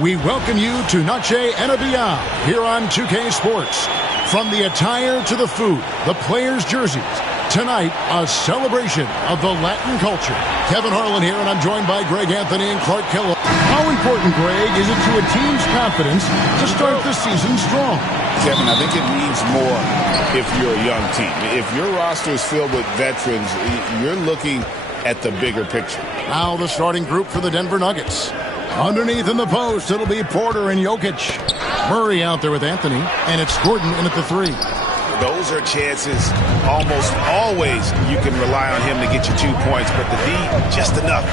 We welcome you to Noche and Beyond here on 2K Sports. From the attire to the food, the players' jerseys, tonight a celebration of the Latin culture. Kevin Harlan here, and I'm joined by Greg Anthony and Clark Kellogg. How important, Greg, is it to a team's confidence to start the season strong? Kevin, I think it means more if you're a young team. If your roster is filled with veterans, you're looking at the bigger picture. Now the starting group for the Denver Nuggets. Underneath in the post, it'll be Porter and Jokic. Murray out there with Anthony, and it's Gordon in at the 3. Those are chances almost always you can rely on him to get you 2 points, but the D, just enough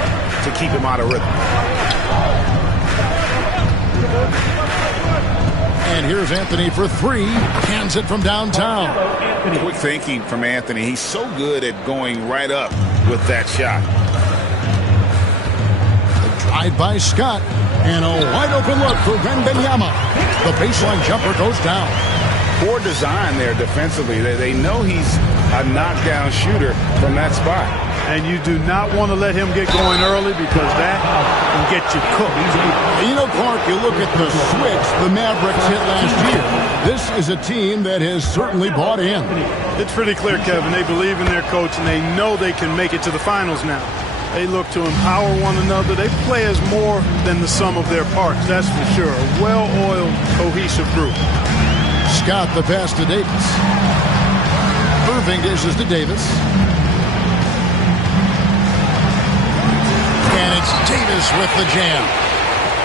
to keep him out of rhythm. And here's Anthony for 3. Hands it from downtown. Quick thinking from Anthony. He's so good at going right up with that shot. Drive by Scott, and a wide-open look for Wembanyama. The baseline jumper goes down. Poor design there defensively. They know he's a knockdown shooter from that spot. And you do not want to let him get going early because that can get you cooked. You know, Clark, you look at the switch the Mavericks hit last year. This is a team that has certainly bought in. It's pretty clear, Kevin. They believe in their coach, and they know they can make it to the finals now. They look to empower one another. They play as more than the sum of their parts, that's for sure. A well-oiled, cohesive group. Scott the pass to Davis. Irving dishes to Davis. And it's Davis with the jam.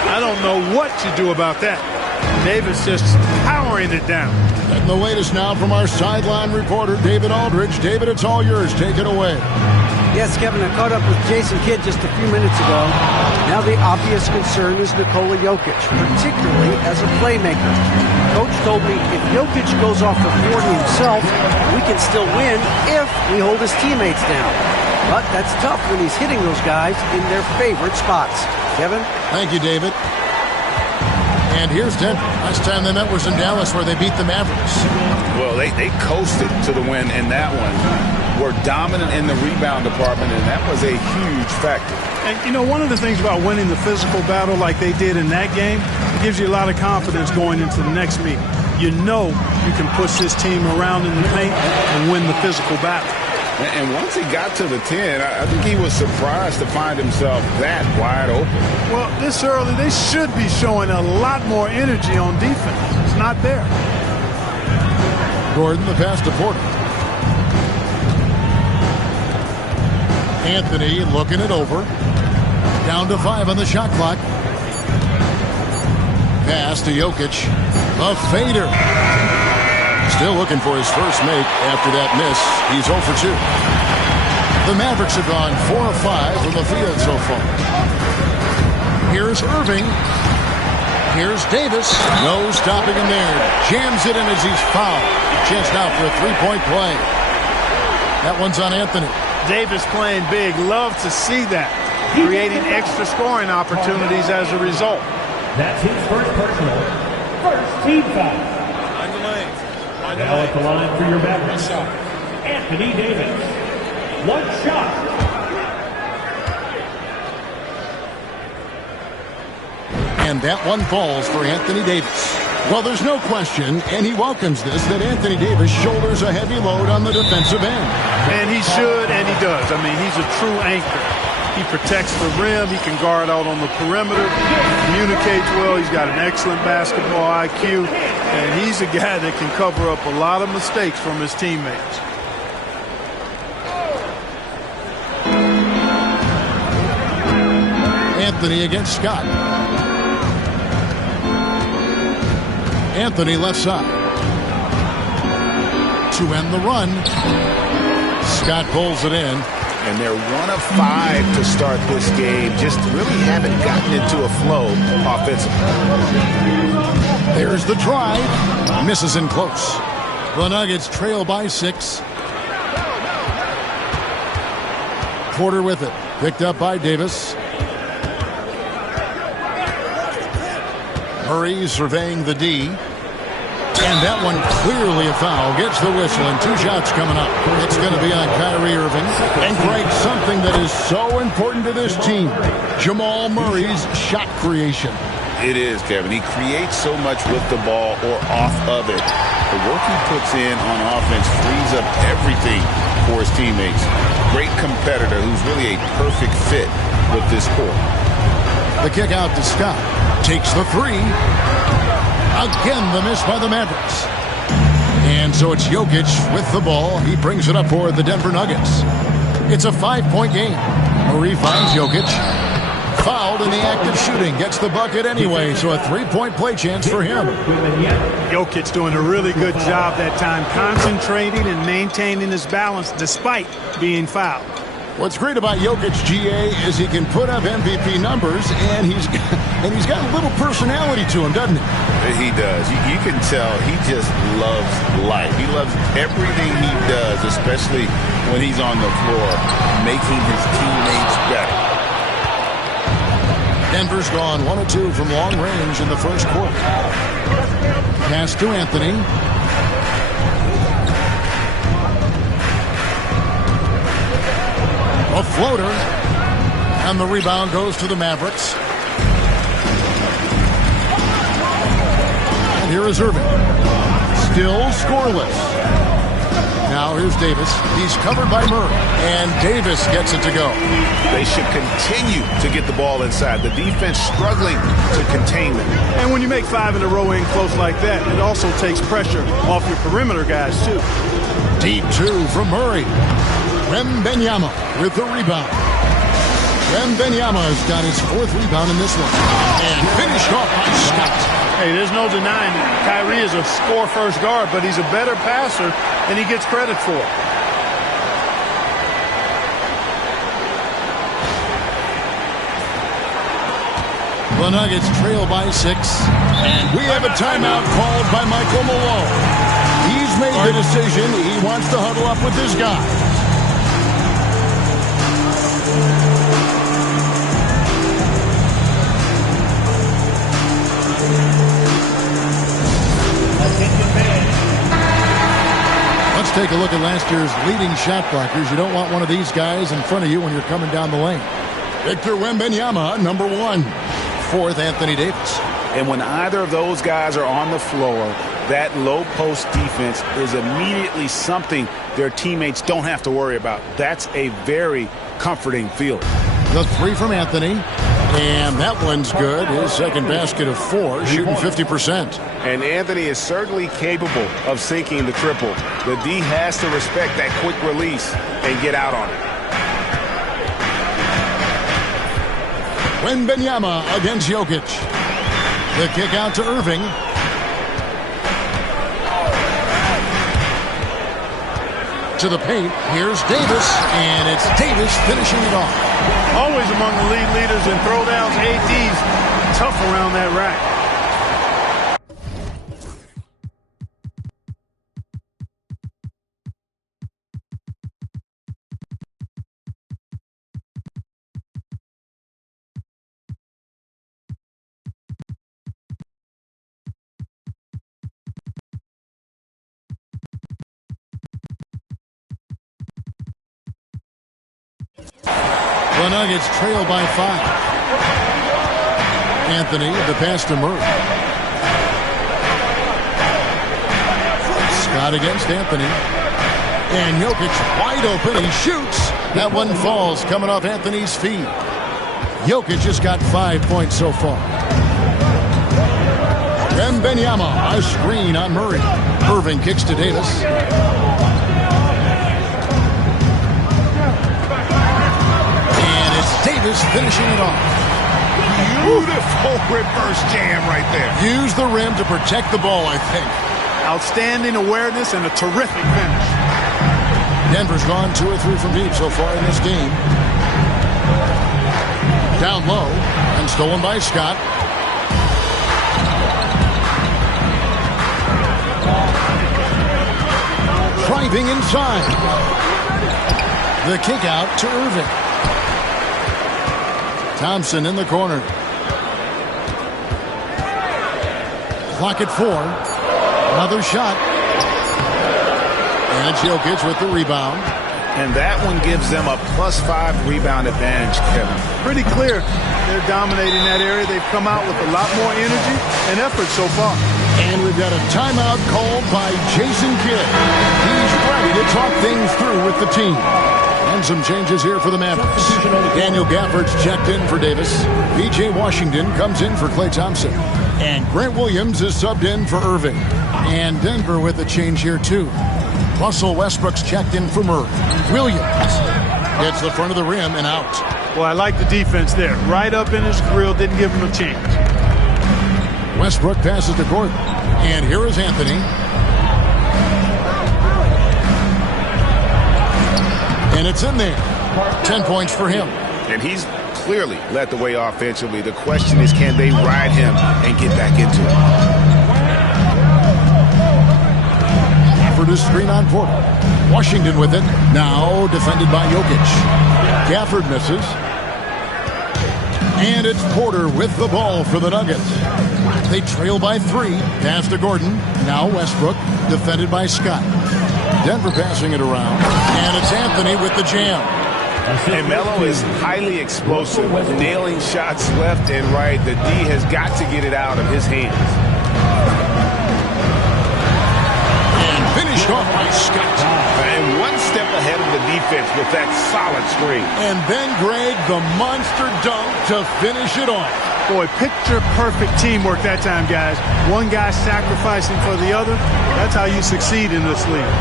I I don't know what you do about that. Davis just powering it down. And the latest now from our sideline reporter, David Aldridge. David, it's all yours. Take it away. Yes, Kevin, I caught up with Jason Kidd just a few minutes ago. Now the obvious concern is Nikola Jokic, particularly as a playmaker. Coach told me if Jokic goes off for 40 himself, we can still win if we hold his teammates down. But that's tough when he's hitting those guys in their favorite spots. Kevin? Thank you, David. And here's Denver. Last time they met was in Dallas, where they beat the Mavericks. Well, they coasted to the win in that one. Were dominant in the rebound department, and that was a huge factor. And, you know, one of the things about winning the physical battle like they did in that game, it gives you a lot of confidence going into the next meeting. You know you can push this team around in the paint and win the physical battle. And once he got to the 10, I think he was surprised to find himself that wide open. Well, this early, they should be showing a lot more energy on defense. It's not there. Gordon, the pass to Porter. Anthony looking it over. Down to 5 on the shot clock. Pass to Jokic. A fader. Still looking for his first make after that miss. He's 0 for 2. The Mavericks have gone 4 of 5 from the field so far. Here's Irving. Here's Davis. No stopping him there. Jams it in as he's fouled. Chance now for a three-point play. That one's on Anthony. Davis playing big. Love to see that. Creating extra scoring opportunities as a result. That's his first personal. First team foul. Now at the line for your Mavericks, Anthony Davis. One shot. And that one falls for Anthony Davis. Well, there's no question, and he welcomes this, that Anthony Davis shoulders a heavy load on the defensive end. And he should, and he does. I mean, he's a true anchor. He protects the rim. He can guard out on the perimeter. He communicates well. He's got an excellent basketball IQ. And he's a guy that can cover up a lot of mistakes from his teammates. Anthony against Scott. Anthony left side. To end the run. Scott pulls it in. And they're 1 of 5 to start this game. Just really haven't gotten into a flow offensively. There's the drive. Misses in close. The Nuggets trail by 6. Porter with it. Picked up by Davis. Murray surveying the D. And that one clearly a foul. Gets the whistle, and 2 shots coming up. It's going to be on Kyrie Irving. And Greg, something that is so important to this team, Jamal Murray's shot creation. It is, Kevin. He creates so much with the ball or off of it. The work he puts in on offense frees up everything for his teammates. Great competitor who's really a perfect fit with this core. The kick out to Scott. Takes the 3. Again, the miss by the Mavericks. And so it's Jokic with the ball. He brings it up for the Denver Nuggets. It's a 5-point game. Murray finds Jokic. Fouled in the act of shooting. Gets the bucket anyway, so a 3-point play chance for him. Jokic doing a really good job that time, concentrating and maintaining his balance despite being fouled. What's great about Jokic, GA, is he can put up MVP numbers, and he's got a little personality to him, doesn't he? He does. You can tell he just loves life. He loves everything he does, especially when he's on the floor, making his teammates better. Denver's gone 1 of 2 from long range in the first quarter. Pass to Anthony. A floater. And the rebound goes to the Mavericks. And here is Irving. Still scoreless. Now here's Davis. He's covered by Murray. And Davis gets it to go. They should continue to get the ball inside. The defense struggling to contain them. And when you make 5 in a row in close like that, it also takes pressure off your perimeter guys, too. Deep 2 from Murray. Wembanyama with the rebound. Wembanyama's got his 4th rebound in this one. And finished off by Scott. Hey, there's no denying it. Kyrie is a score-first guard, but he's a better passer than he gets credit for. The Nuggets trail by 6. And we have a timeout called by Michael Malone. He's made the decision. He wants to huddle up with his guys. Let's take a look at last year's leading shot blockers. You don't want one of these guys in front of you when you're coming down the lane. Victor Wembanyama, number 1. 4th, Anthony Davis. And when either of those guys are on the floor, that low post defense is immediately something their teammates don't have to worry about. That's a very comforting feeling. The 3 from Anthony. And that one's good. His second basket of 4, shooting 50%. And Anthony is certainly capable of sinking the triple. The D has to respect that quick release and get out on it. Wembanyama against Jokic. The kick out to Irving. To the paint. Here's Davis. And it's Davis finishing it off. Always among the league leaders in throwdowns. AD's tough around that rack. The Nuggets trail by 5. Anthony, the pass to Murray. Scott against Anthony. And Jokic wide open. He shoots. That one falls, coming off Anthony's feet. Jokic just got 5 points so far. Wembanyama, a screen on Murray. Irving kicks to Davis. Davis finishing it off. Beautiful reverse jam right there. Use the rim to protect the ball, I think. Outstanding awareness and a terrific finish. Denver's gone 2 or 3 from deep so far in this game. Down low and stolen by Scott. Driving inside. The kick out to Irving. Thompson in the corner. Clock at 4. Another shot. And it's Jokic with the rebound. And that one gives them a +5 rebound advantage, Kevin. Pretty clear they're dominating that area. They've come out with a lot more energy and effort so far. And we've got a timeout called by Jason Kidd. He's ready to talk things through with the team. And some changes here for the Mavericks. Daniel Gafford's checked in for Davis. P.J. Washington comes in for Klay Thompson. And Grant Williams is subbed in for Irving. And Denver with a change here, too. Russell Westbrook's checked in for Murray. Williams gets the front of the rim and out. Well, I like the defense there. Right up in his grill, didn't give him a chance. Westbrook passes to Gordon. And here is Anthony. And it's in there. 10 points for him. And he's clearly led the way offensively. The question is, can they ride him and get back into it? For the screen on Porter. Washington with it. Now defended by Jokic. Gafford misses. And it's Porter with the ball for the Nuggets. They trail by 3. Pass to Gordon. Now Westbrook. Defended by Scott. Denver passing it around. And it's Anthony with the jam. And Melo is highly explosive, nailing shots left and right. The D has got to get it out of his hands. And finished off by Scott. And one step ahead of the defense with that solid screen. And then Greg, the monster dunk to finish it off. Boy, picture-perfect teamwork that time, guys. One guy sacrificing for the other. That's how you succeed in this league.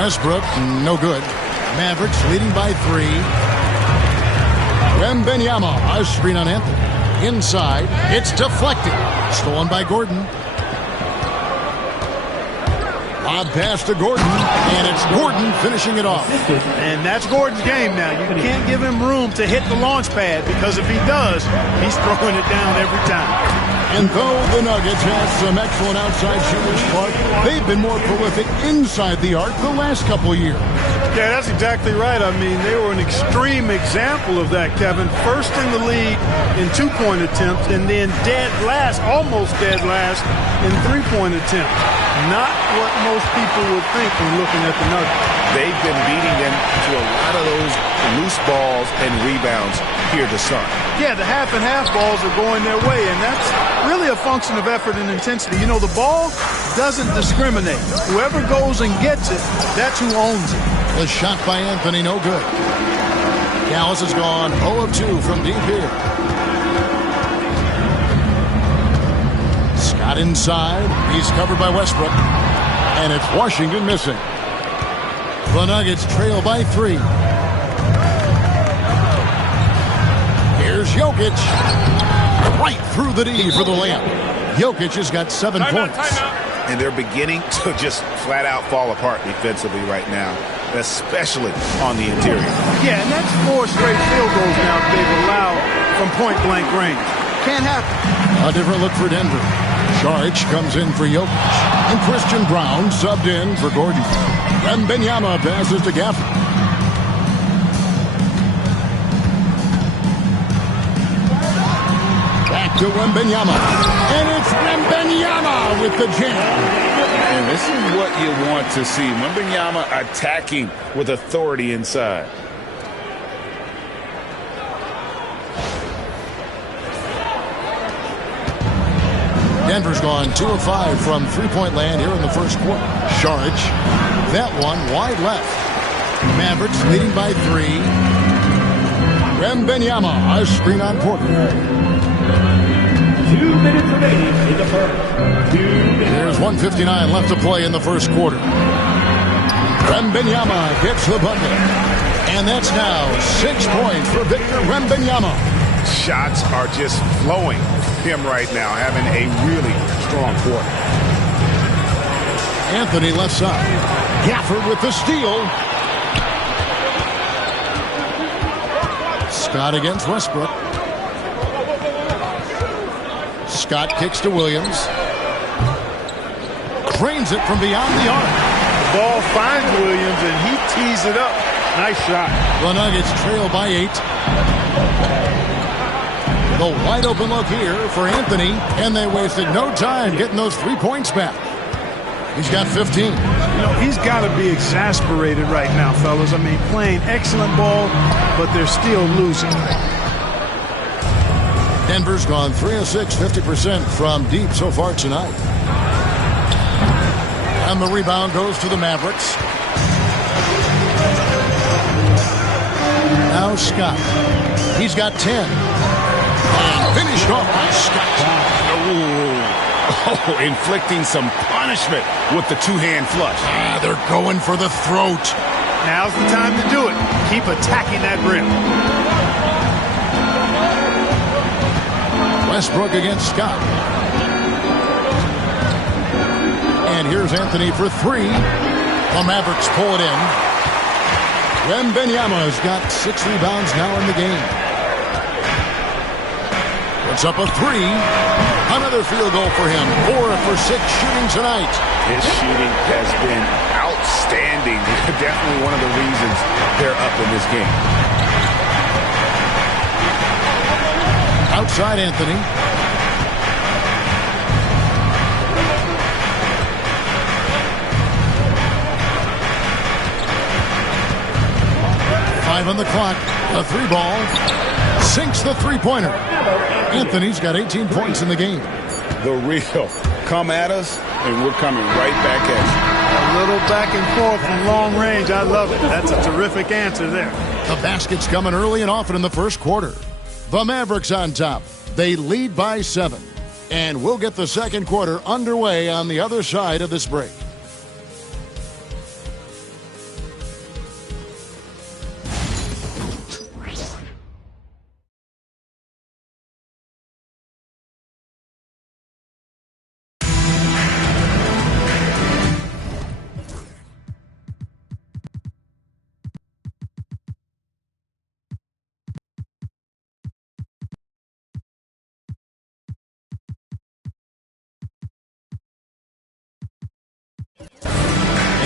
Westbrook, no good. Mavericks leading by 3. Wembanyama, a screen on Anthony. Inside, it's deflected. Stolen by Gordon. Lob pass to Gordon, and it's Gordon finishing it off. And that's Gordon's game now. You can't give him room to hit the launch pad, because if he does, he's throwing it down every time. And though the Nuggets have some excellent outside shooters, Clark, they've been more prolific inside the arc the last couple of years. Yeah, that's exactly right. I mean, they were an extreme example of that, Kevin. First in the league in two-point attempts, and then dead last, almost dead last, in three-point attempts. Not what most people would think when looking at the Nuggets. They've been beating them to a lot of those loose balls and rebounds here this summer. Yeah, the half and half balls are going their way, and that's really a function of effort and intensity. You know, the ball doesn't discriminate. Whoever goes and gets it, that's who owns it. The shot by Anthony, no good. Dallas has gone 0 of 2 from deep here. Scott inside. He's covered by Westbrook. And it's Washington missing. The Nuggets trail by 3. Here's Jokic. Right through the D for the layup. Jokic has got 7 points. And they're beginning to just flat out fall apart defensively right now, especially on the interior. Yeah, and that's 4 straight field goals now they've allowed from point-blank range. Can't happen. A different look for Denver. Saric comes in for Jokic. And Christian Brown subbed in for Gordon. Wembanyama passes to Gafford. Back to Wembanyama. And it's Wembanyama with the jam. And this is what you want to see. Wembanyama attacking with authority inside. Denver's gone 2 of 5 from three-point land here in the first quarter. Saric, that one wide left. Mavericks leading by 3. Wembanyama, a screen on Porter. 2 minutes remaining in the first. There's 1:59 left to play in the first quarter. Wembanyama gets the bucket. And that's now 6 points for Victor Wembanyama. Shots are just flowing him right now, having a really strong quarter. Anthony left side. Gafford with the steal. Scott against Westbrook. Scott kicks to Williams. Drains it from beyond the arc. The ball finds Williams, and he tees it up. Nice shot. The Nuggets trail by 8. The wide open look here for Anthony, and they wasted no time getting those 3 points back. He's got 15. You know, he's got to be exasperated right now, fellas. I mean, playing excellent ball, but they're still losing. Denver's gone 3 of 6, 50% from deep so far tonight. And the rebound goes to the Mavericks. Now Scott. He's got 10. And finished off by Scott. Oh, inflicting some punishment with the two-hand flush. They're going for the throat. Now's the time to do it. Keep attacking that rim. Westbrook against Scott. And here's Anthony for 3. The Mavericks pull it in. Wembanyama has got 6 rebounds now in the game. Puts up a 3. Another field goal for him. 4 for 6 shooting tonight. His shooting has been outstanding. Definitely one of the reasons they're up in this game. Outside Anthony. On the clock, a 3 ball sinks the three-pointer. Anthony's got 18 points in the game. The real come at us, and we're coming right back at you. A little back and forth from long range. I love it. That's a terrific answer there. The basket's coming early and often in the first quarter. The Mavericks on top. They lead by 7. And we'll get the second quarter underway on the other side of this break.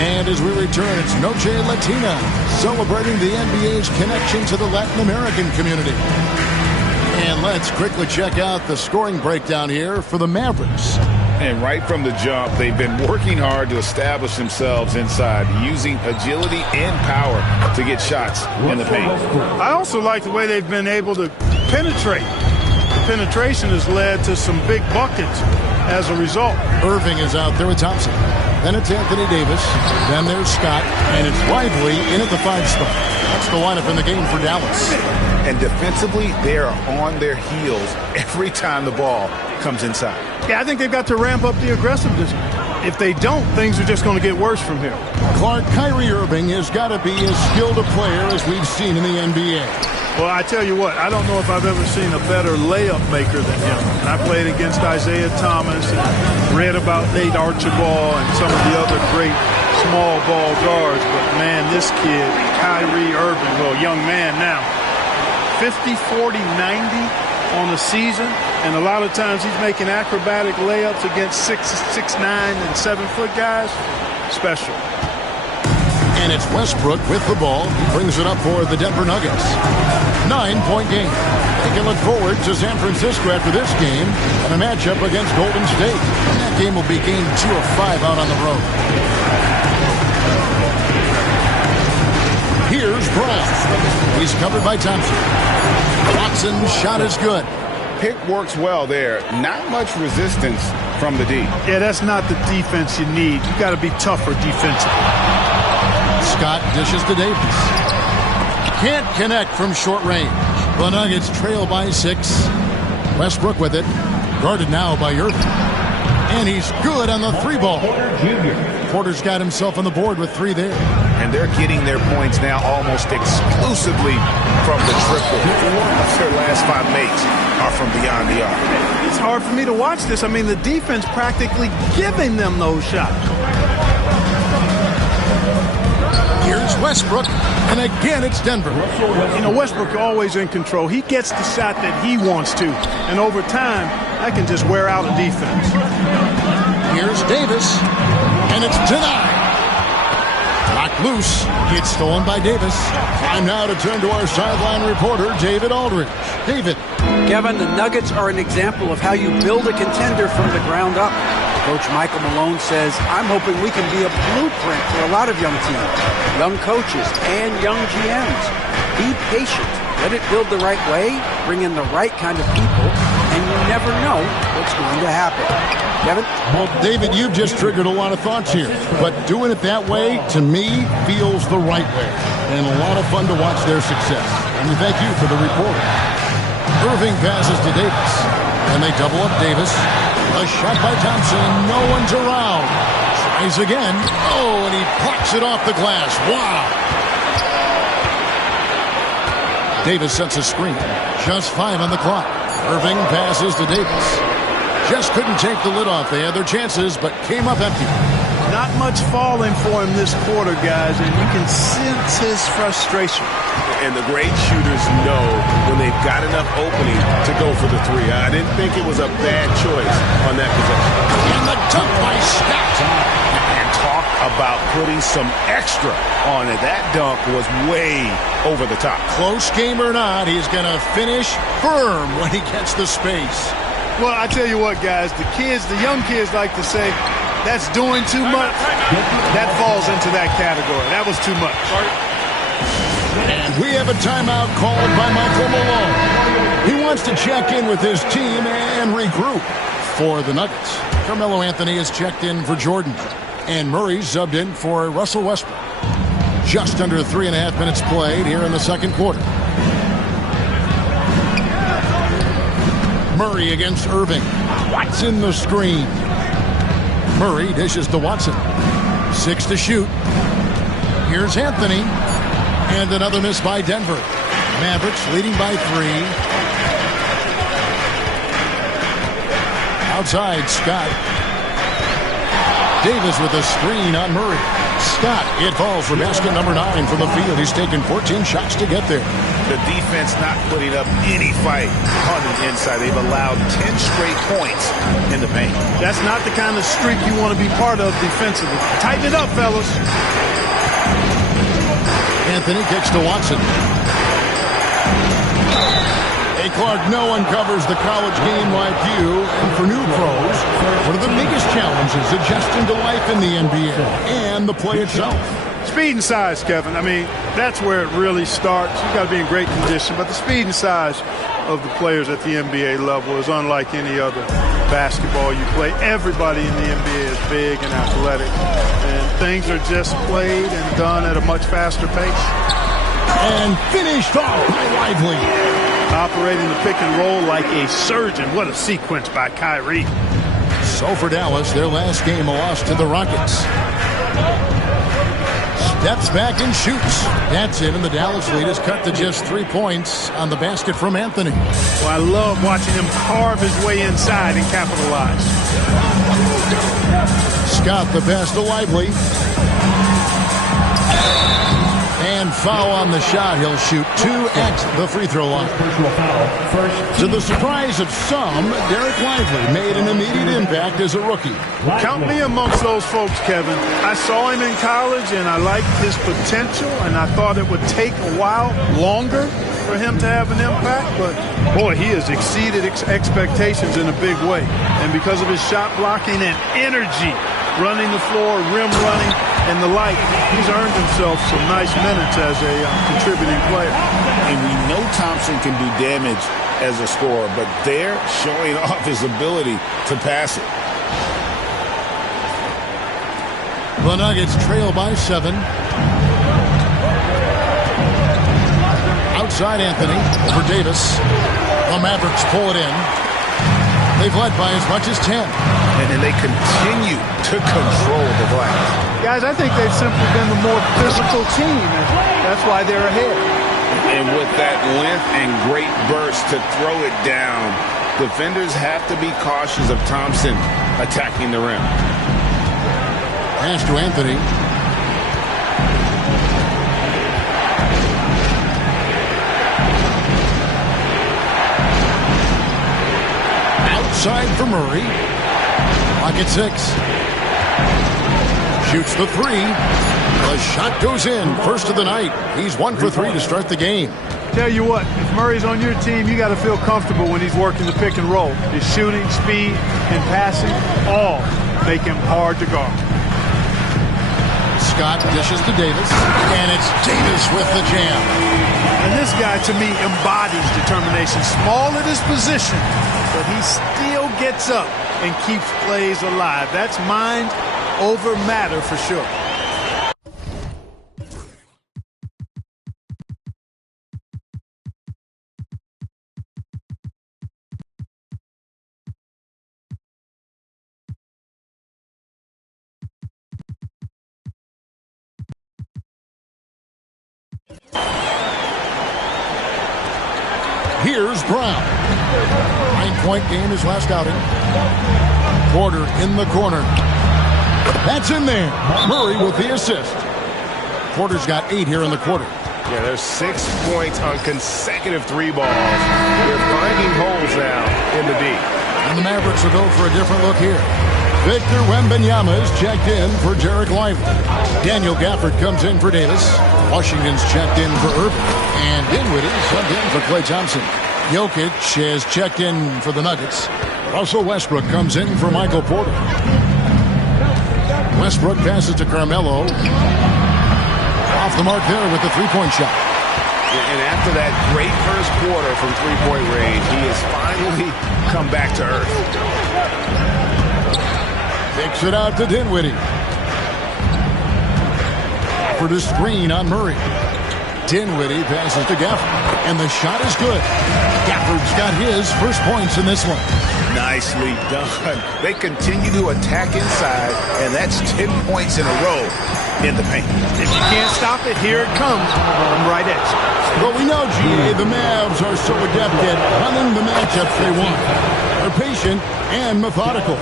And as we return, it's Noche Latina, celebrating the NBA's connection to the Latin American community. And let's quickly check out the scoring breakdown here for the Mavericks. And right from the jump, they've been working hard to establish themselves inside, using agility and power to get shots in the paint. I also like the way they've been able to penetrate. The penetration has led to some big buckets as a result. Irving is out there with Thompson. Then it's Anthony Davis. Then there's Scott. And it's Lively in at the 5 spot. That's the lineup in the game for Dallas. And defensively, they are on their heels every time the ball comes inside. Yeah, I think they've got to ramp up the aggressiveness. If they don't, things are just going to get worse from here. Clark, Kyrie Irving has got to be as skilled a player as we've seen in the NBA. Well, I tell you what, I don't know if I've ever seen a better layup maker than him. And I played against Isaiah Thomas and read about Nate Archibald and some of the other great small ball guards. But, man, this kid, Kyrie Irving, well, young man now, 50, 40, 90 on the season. And a lot of times he's making acrobatic layups against 6'9" and 7-foot guys. Special. And it's Westbrook with the ball. He brings it up for the Denver Nuggets. 9-point game. They can look forward to San Francisco after this game and a matchup against Golden State. And that game will be game 2 of 5 out on the road. Here's Brown. He's covered by Thompson. Watson's shot is good. Pick works well there. Not much resistance from the D. Yeah, that's not the defense you need. You got to be tougher defensively. Scott dishes to Davis. Can't connect from short range. The Nuggets trail by 6. Westbrook with it. Guarded now by Irving. And he's good on the 3-ball. Porter's got himself on the board with 3 there. And they're getting their points now almost exclusively from the triple. 4 of their last 5 makes are from beyond the arc. It's hard for me to watch this. I mean, the defense practically giving them those shots. Here's Westbrook, and again it's Denver. You know, Westbrook always in control. He gets the shot that he wants to, and over time, that can just wear out a defense. Here's Davis, and it's denied. Knocked loose. It's stolen by Davis. Time now to turn to our sideline reporter, David Aldridge. David. Kevin, the Nuggets are an example of how you build a contender from the ground up. Coach Michael Malone says, I'm hoping we can be a blueprint for a lot of young teams, young coaches, and young GMs. Be patient. Let it build the right way, bring in the right kind of people, and you never know what's going to happen. Kevin? Well, David, you've just triggered a lot of thoughts here. But doing it that way, to me, feels the right way. And a lot of fun to watch their success. And we thank you for the report. Irving passes to Davis. And they double up Davis. A shot by Thompson. No one's around. Tries again. Oh, and he plucks it off the glass. Wow. Davis sets a screen. Just 5 on the clock. Irving passes to Davis. Just couldn't take the lid off. They had their chances, but came up empty. Not much falling for him this quarter, guys, and you can sense his frustration. And the great shooters know when they've got enough opening to go for the 3. I didn't think it was a bad choice on that possession. And the dunk by Scott. And talk about putting some extra on it. That dunk was way over the top. Close game or not, he's going to finish firm when he gets the space. Well, I tell you what, guys, the young kids like to say, that's doing too much. That falls into that category. That was too much. And we have a timeout called by Michael Malone. He wants to check in with his team and regroup for the Nuggets. Carmelo Anthony is checked in for Jordan. And Murray subbed in for Russell Westbrook. Just under 3.5 minutes played here in the second quarter. Murray against Irving. Watson the screen. Murray dishes to Watson. 6 to shoot. Here's Anthony. And another miss by Denver. Mavericks leading by 3. Outside, Scott. Davis with a screen on Murray. Scott, it falls for basket number 9 from the field. He's taken 14 shots to get there. The defense not putting up any fight on the inside. They've allowed 10 straight points in the paint. That's not the kind of streak you want to be part of defensively. Tighten it up, fellas. Anthony kicks to Watson. Clark, no one covers the college game like you. And for new pros, one of the biggest challenges adjusting to life in the NBA and the play itself. Speed and size, Kevin. I mean, that's where it really starts. You've got to be in great condition. But the speed and size of the players at the NBA level is unlike any other basketball you play. Everybody in the NBA is big and athletic. And things are just played and done at a much faster pace. And finished off by Lively. Operating the pick and roll like a surgeon. What a sequence by Kyrie. So for Dallas, their last game a loss to the Rockets. Steps back and shoots. That's it, and the Dallas lead is cut to just 3 points on the basket from Anthony. Well, I love watching him carve his way inside and capitalize. Scott the pass to Lively. And foul on the shot. He'll shoot 2 at the free throw line. To the surprise of some, Derek Lively made an immediate impact as a rookie. Count me amongst those folks, Kevin. I saw him in college, and I liked his potential, and I thought it would take a while longer for him to have an impact. But, boy, he has exceeded expectations in a big way. And because of his shot blocking and energy, running the floor, rim running, and the like, he's earned himself some nice minutes as a contributing player. And we know Thompson can do damage as a scorer, but they're showing off his ability to pass it. The Nuggets trail by 7. Outside Anthony for Davis. The Mavericks pull it in. They've led by as much as 10. And then they continue to control the glass. Guys, I think they've simply been the more physical team, and that's why they're ahead. And with that length and great burst to throw it down, defenders have to be cautious of Thompson attacking the rim. Pass to Anthony. Outside for Murray. Clock at 6. Shoots the 3. The shot goes in. First of the night. He's 1 for 3 to start the game. Tell you what, if Murray's on your team, you got to feel comfortable when he's working the pick and roll. His shooting, speed, and passing all make him hard to guard. Scott dishes to Davis, and it's Davis with the jam. And this guy, to me, embodies determination. Small at his position, but he still gets up and keeps plays alive. That's mind over matter for sure. Here's Brown. 9-point game his last outing. Porter in the corner. That's in there. Murray with the assist. Porter's got 8 here in the quarter. Yeah, there's 6 points on consecutive 3 balls. They're finding holes now in the D. And the Mavericks will go for a different look here. Victor Wembanyama is checked in for Derek Lively. Daniel Gafford comes in for Davis. Washington's checked in for Irving. And Dinwiddie subbed in for Klay Thompson. Jokic is checked in for the Nuggets. Russell Westbrook comes in for Michael Porter. Westbrook passes to Carmelo. Off the mark there with the 3-point shot. And after that great first quarter from 3-point range, he has finally come back to earth. Takes it out to Dinwiddie. For the screen on Murray. Dinwiddie passes to Gafford. And the shot is good. Gafford's got his first points in this one. Nicely done. They continue to attack inside, and that's 10 points in a row in the paint. If you can't stop it, here it comes from right edge. But we know, GA, the Mavs are so adept at hunting the matchups they want. They're patient and methodical.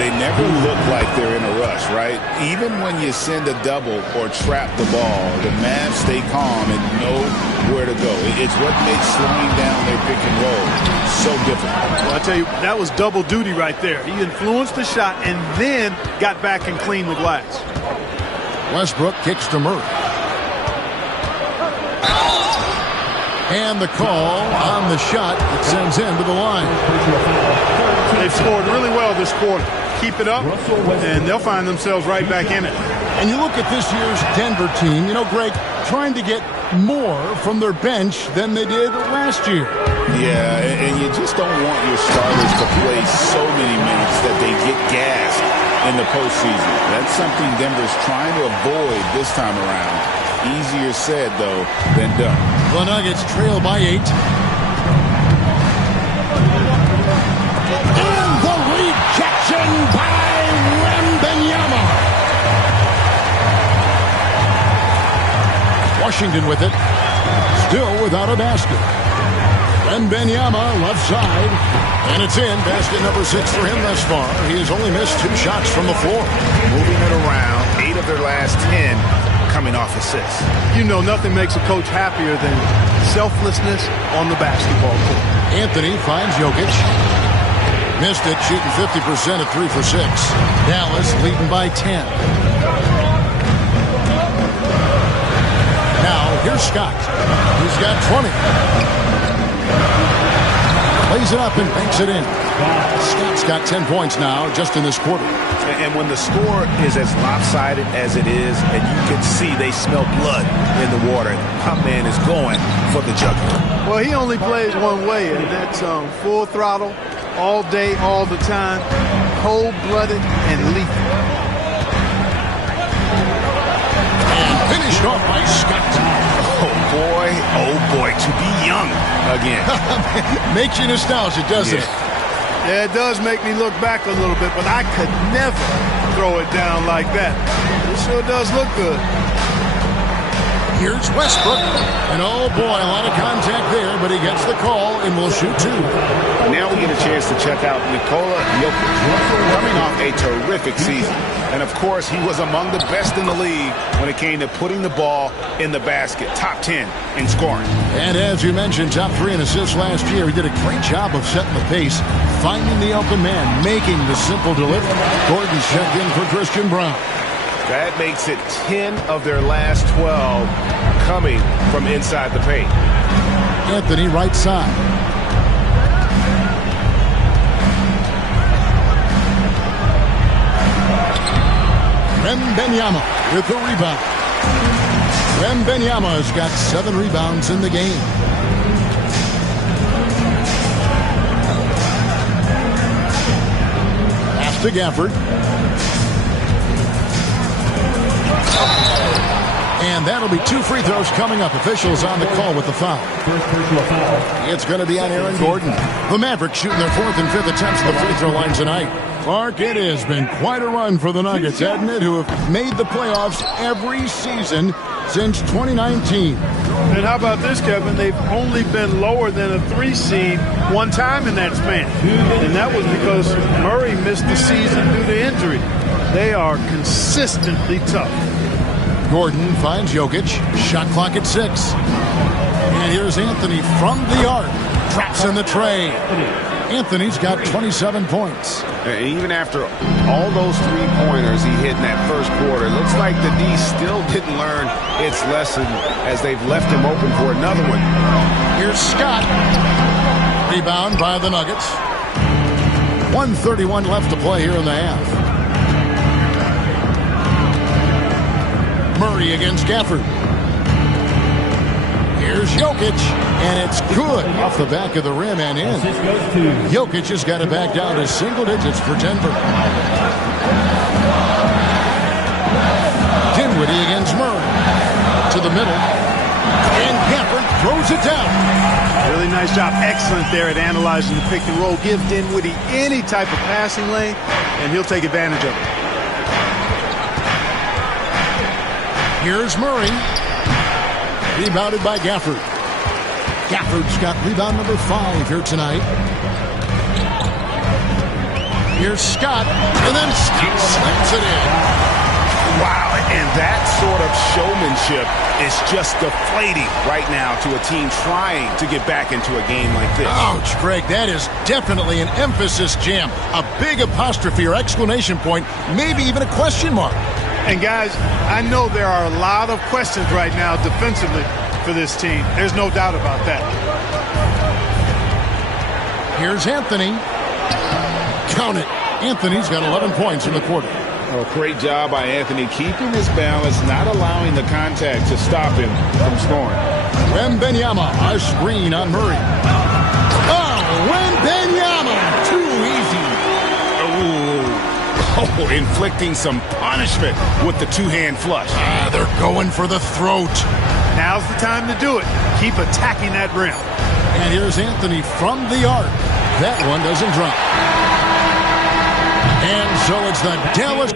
They never look like they're in a rush, right? Even when you send a double or trap the ball, the Mavs stay calm and know where to go. It's what makes slowing down their pick and roll so difficult. Well, I tell you, that was double duty right there. He influenced the shot and then got back and cleaned the glass. Westbrook kicks to Murray. And the call on the shot that sends him to the line. They've scored really well this quarter. Keep it up, and they'll find themselves right back in it. And you look at this year's Denver team, you know, Greg, trying to get more from their bench than they did last year. Yeah, and you just don't want your starters to play so many minutes that they get gassed in the postseason. That's something Denver's trying to avoid this time around. Easier said, though, than done. The Nuggets trail by 8. And the rejection by Wembanyama. Washington with it. Still without a basket. Wembanyama left side. And it's in. Basket number 6 for him thus far. He has only missed 2 shots from the floor. Moving it around, 8 of their last 10 coming off assists. You know, nothing makes a coach happier than selflessness on the basketball court. Anthony finds Jokic. Missed it, shooting 50% at 3 for 6. Dallas leading by 10. Now, here's Scott. He's got 20. Plays it up and banks it in. Scott's got 10 points now just in this quarter. And when the score is as lopsided as it is, and you can see they smell blood in the water, Pop Man is going for the jugular. Well, he only plays one way, and that's full throttle, all day, all the time, cold-blooded and lethal. And finished off by Scott. Oh, boy, to be young again. Makes you nostalgic, doesn't it? Yeah, it does make me look back a little bit, but I could never throw it down like that. It sure does look good. Here's Westbrook. And oh boy, a lot of contact there, but he gets the call and will shoot 2. Now we get a chance to check out Nikola Jokic, coming off a terrific season. And of course, he was among the best in the league when it came to putting the ball in the basket. Top 10 in scoring. And as you mentioned, top 3 in assists last year. He did a great job of setting the pace, finding the open man, making the simple delivery. Gordon's checked in for Christian Brown. That makes it 10 of their last 12 coming from inside the paint. Anthony right side. Wembanyama with the rebound. Wembanyama's got 7 rebounds in the game. Pass to Gafford. And that'll be 2 free throws coming up. Officials on the call with the foul. First personal foul. It's going to be on Aaron Gordon. The Mavericks shooting their 4th and 5th attempts at the free throw line tonight. Clark, it has been quite a run for the Nuggets, hasn't it, who have made the playoffs every season since 2019. And how about this, Kevin? They've only been lower than a 3 seed one time in that span. And that was because Murray missed the season due to injury. They are consistently tough. Gordon finds Jokic. Shot clock at 6. And here's Anthony from the arc. Traps in the tray. Anthony's got 27 points. Even after all those 3-pointers he hit in that first quarter, it looks like the D still didn't learn its lesson as they've left him open for another one. Here's Scott. Rebound by the Nuggets. 1:31 left to play here in the half. Murray against Gafford. Here's Jokic, and it's good off the back of the rim and in. Jokic has got it back down to single digits for Denver. Dinwiddie against Murray. To the middle. And Gafford throws it down. Really nice job. Excellent there at analyzing the pick and roll. Give Dinwiddie any type of passing lane, and he'll take advantage of it. Here's Murray. Rebounded by Gafford. Gafford's got rebound number 5 here tonight. Here's Scott, and then Scott slams it in. Wow, and that sort of showmanship is just deflating right now to a team trying to get back into a game like this. Ouch, Greg, that is definitely an emphasis jam. A big apostrophe or exclamation point, maybe even a question mark. And guys, I know there are a lot of questions right now defensively for this team. There's no doubt about that. Here's Anthony. Count it. Anthony's got 11 points in the quarter. Oh, great job by Anthony keeping his balance, not allowing the contact to stop him from scoring. Wembanyama, a screen on Murray. Oh, Wembanyama, too easy. Oh, inflicting some punishment with the two-hand flush. They're going for the throat. Now's the time to do it. Keep attacking that rim. And here's Anthony from the arc. That one doesn't drop. And so it's the Dallas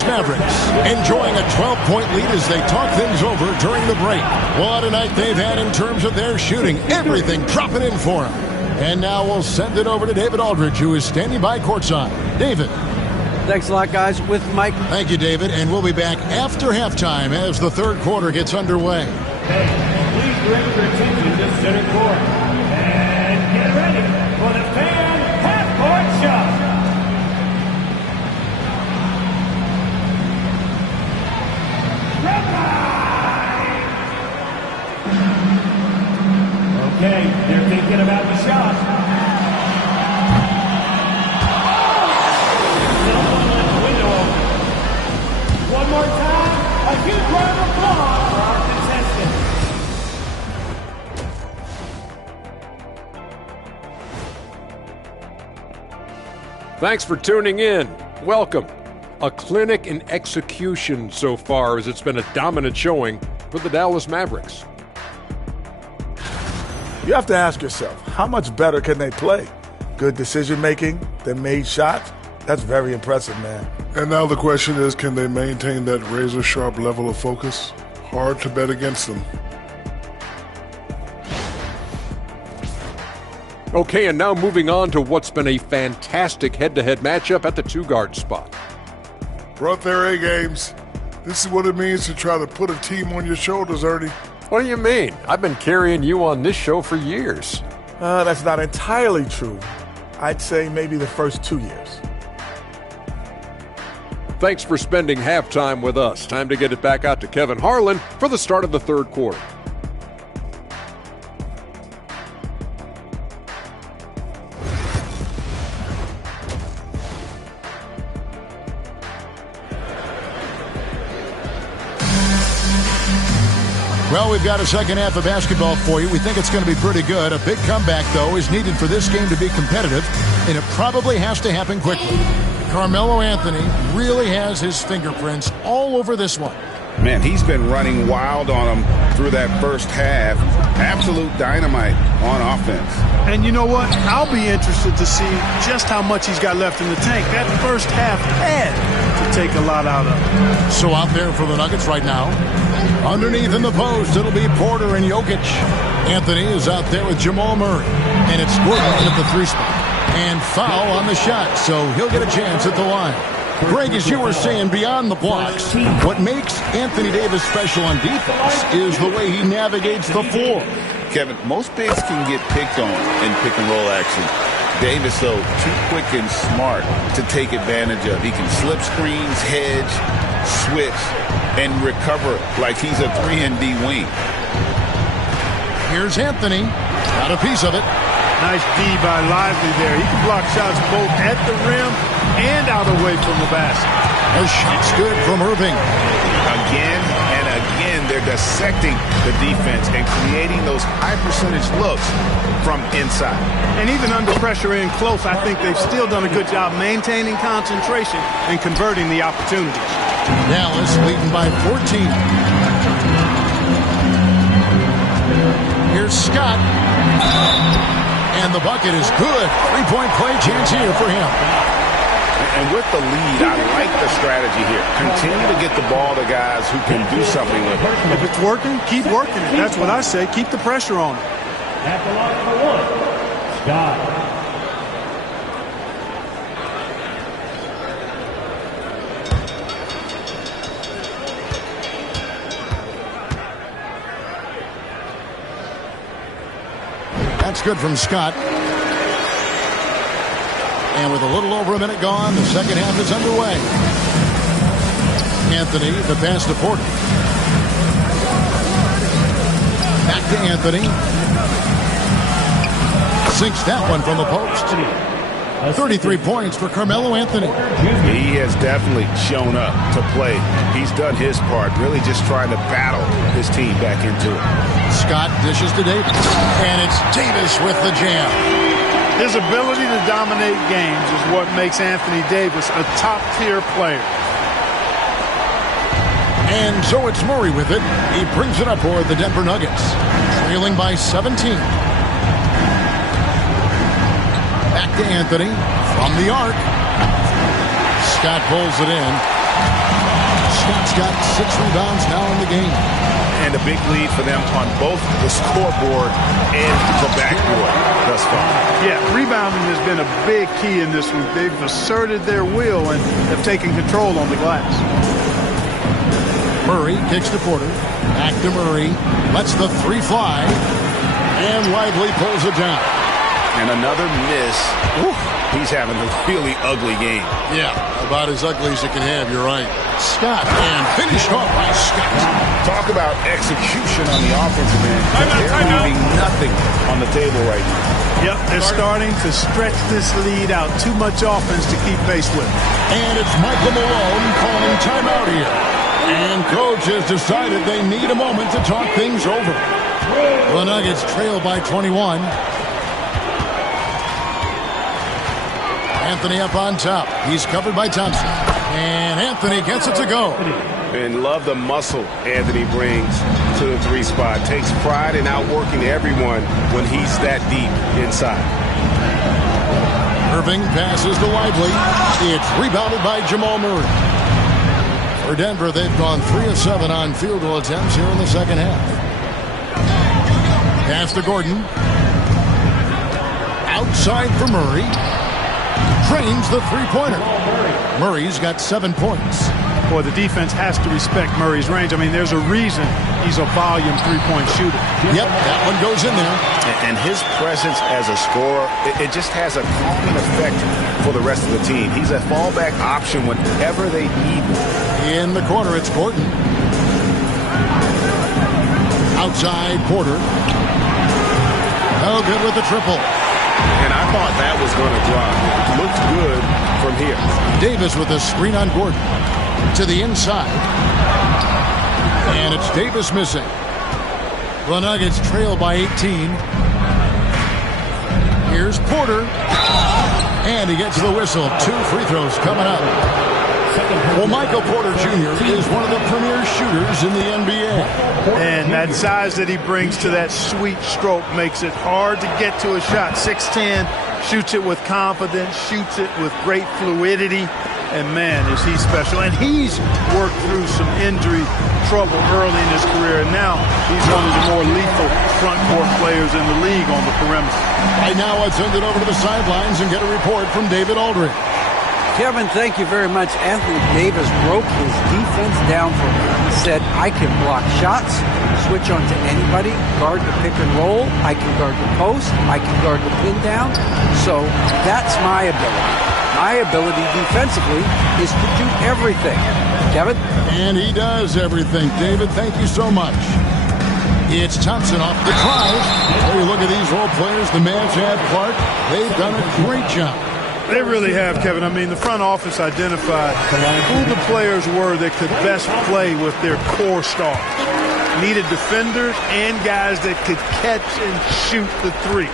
Mavericks enjoying a 12-point lead as they talk things over during the break. What a night they've had in terms of their shooting. Everything dropping in for them. And now we'll send it over to David Aldridge, who is standing by courtside. David. Thanks a lot, guys. With Mike. Thank you, David. And we'll be back after halftime as the third quarter gets underway. Hey, please direct your attention to center court. And get ready for the fan half-court shot. Okay, they're thinking about the shot. One more time, a huge round of applause for our contestants. Thanks for tuning in. Welcome. A clinic in execution so far, as it's been a dominant showing for the Dallas Mavericks. You have to ask yourself, how much better can they play? Good decision-making, they made shots. That's very impressive, man. And now the question is, can they maintain that razor-sharp level of focus? Hard to bet against them. Okay, and now moving on to what's been a fantastic head-to-head matchup at the two-guard spot. Brought their A-games. This is what it means to try to put a team on your shoulders, Ernie. What do you mean? I've been carrying you on this show for years. That's not entirely true. I'd say maybe the first 2 years. Thanks for spending halftime with us. Time to get it back out to Kevin Harlan for the start of the third quarter. Well, we've got a second half of basketball for you. We think it's going to be pretty good. A big comeback, though, is needed for this game to be competitive, and it probably has to happen quickly. Carmelo Anthony really has his fingerprints all over this one. Man, he's been running wild on him through that first half. Absolute dynamite on offense. And you know what? I'll be interested to see just how much he's got left in the tank. That first half had to take a lot out of him. So out there for the Nuggets right now. Underneath in the post, it'll be Porter and Jokic. Anthony is out there with Jamal Murray. And it's Gordon at the three spot. And foul on the shot, so he'll get a chance at the line. Greg, as you were saying, beyond the blocks, what makes Anthony Davis special on defense is the way he navigates the floor. Kevin, most bigs can get picked on in pick-and-roll action. Davis, though, too quick and smart to take advantage of. He can slip screens, hedge, switch, and recover like he's a 3-and-D wing. Here's Anthony. Got a piece of it. Nice D by Lively there. He can block shots both at the rim and out away from the basket. A shot's good from Irving. Again and again, they're dissecting the defense and creating those high-percentage looks from inside. And even under pressure in close, I think they've still done a good job maintaining concentration and converting the opportunities. Dallas leading by 14. Here's Scott. And the bucket is good. Three-point play chance here for him. And with the lead, I like the strategy here. Continue to get the ball to guys who can do something with it. If it's working, keep working it. That's what I say. Keep the pressure on it. At the line for one, Scott. That's good from Scott. And with a little over a minute gone, the second half is underway. Anthony, the pass to Porter. Back to Anthony. Sinks that one from the post. 33 points for Carmelo Anthony. He has definitely shown up to play. He's done his part, really just trying to battle his team back into it. Scott dishes to Davis. And it's Davis with the jam. His ability to dominate games is what makes Anthony Davis a top-tier player. And so it's Murray with it. He brings it up for the Denver Nuggets, trailing by 17. Back to Anthony from the arc. Scott pulls it in. Scott's got 6 rebounds now in the game. And a big lead for them on both the scoreboard and the backboard thus far. Yeah, rebounding has been a big key in this week. They've asserted their will and have taken control on the glass. Murray kicks to Porter. Back to Murray. Lets the 3 fly. And Lively pulls it down. And another miss. Oof, he's having a really ugly game. Yeah, about as ugly as it can have, you're right. Scott, and finished off by Scott. Talk about execution on the offensive end. They're leaving nothing on the table right now. Yep, they're starting to stretch this lead out. Too much offense to keep pace with. And it's Michael Malone calling timeout here. And coach has decided they need a moment to talk things over. The Nuggets trail by 21. Anthony up on top. He's covered by Thompson. And Anthony gets it to go. And love the muscle Anthony brings to the 3 spot. Takes pride in outworking everyone when he's that deep inside. Irving passes to Lively. It's rebounded by Jamal Murray. For Denver, they've gone 3 of 7 on field goal attempts here in the second half. Pass to Gordon. Outside for Murray. Drains the 3-pointer. Murray's got 7 points. Boy, the defense has to respect Murray's range. I mean, there's a reason he's a volume 3-point shooter. Yep, that one goes in there. And his presence as a scorer, it just has a calming effect for the rest of the team. He's a fallback option whenever they need one. In the corner, it's Gordon. Outside, Porter. Oh, good with the triple. And I thought that was going to drop. Looked good from here. Davis with a screen on Gordon. To the inside. And it's Davis missing. The Nuggets trail by 18. Here's Porter. And he gets the whistle. 2 free throws coming up. Well, Michael Porter Jr. is one of the premier shooters in the NBA. And that size that he brings to that sweet stroke makes it hard to get to a shot. 6'10", shoots it with confidence, shoots it with great fluidity. And, man, is he special. And he's worked through some injury trouble early in his career. And now he's one of the more lethal front court players in the league on the perimeter. Right now, let's send it over to the sidelines and get a report from David Aldridge. Kevin, thank you very much. Anthony Davis broke his defense down for me. He said, I can block shots, switch on to anybody, guard the pick and roll, I can guard the post, I can guard the pin down. So that's my ability. My ability defensively is to do everything. Kevin? And he does everything. David, thank you so much. It's Thompson off the drive. Oh, you look at these role players. The Mavs have Clark. They've done a great job. They really have, Kevin. I mean, the front office identified who the players were that could best play with their core stars. Needed defenders and guys that could catch and shoot the 3.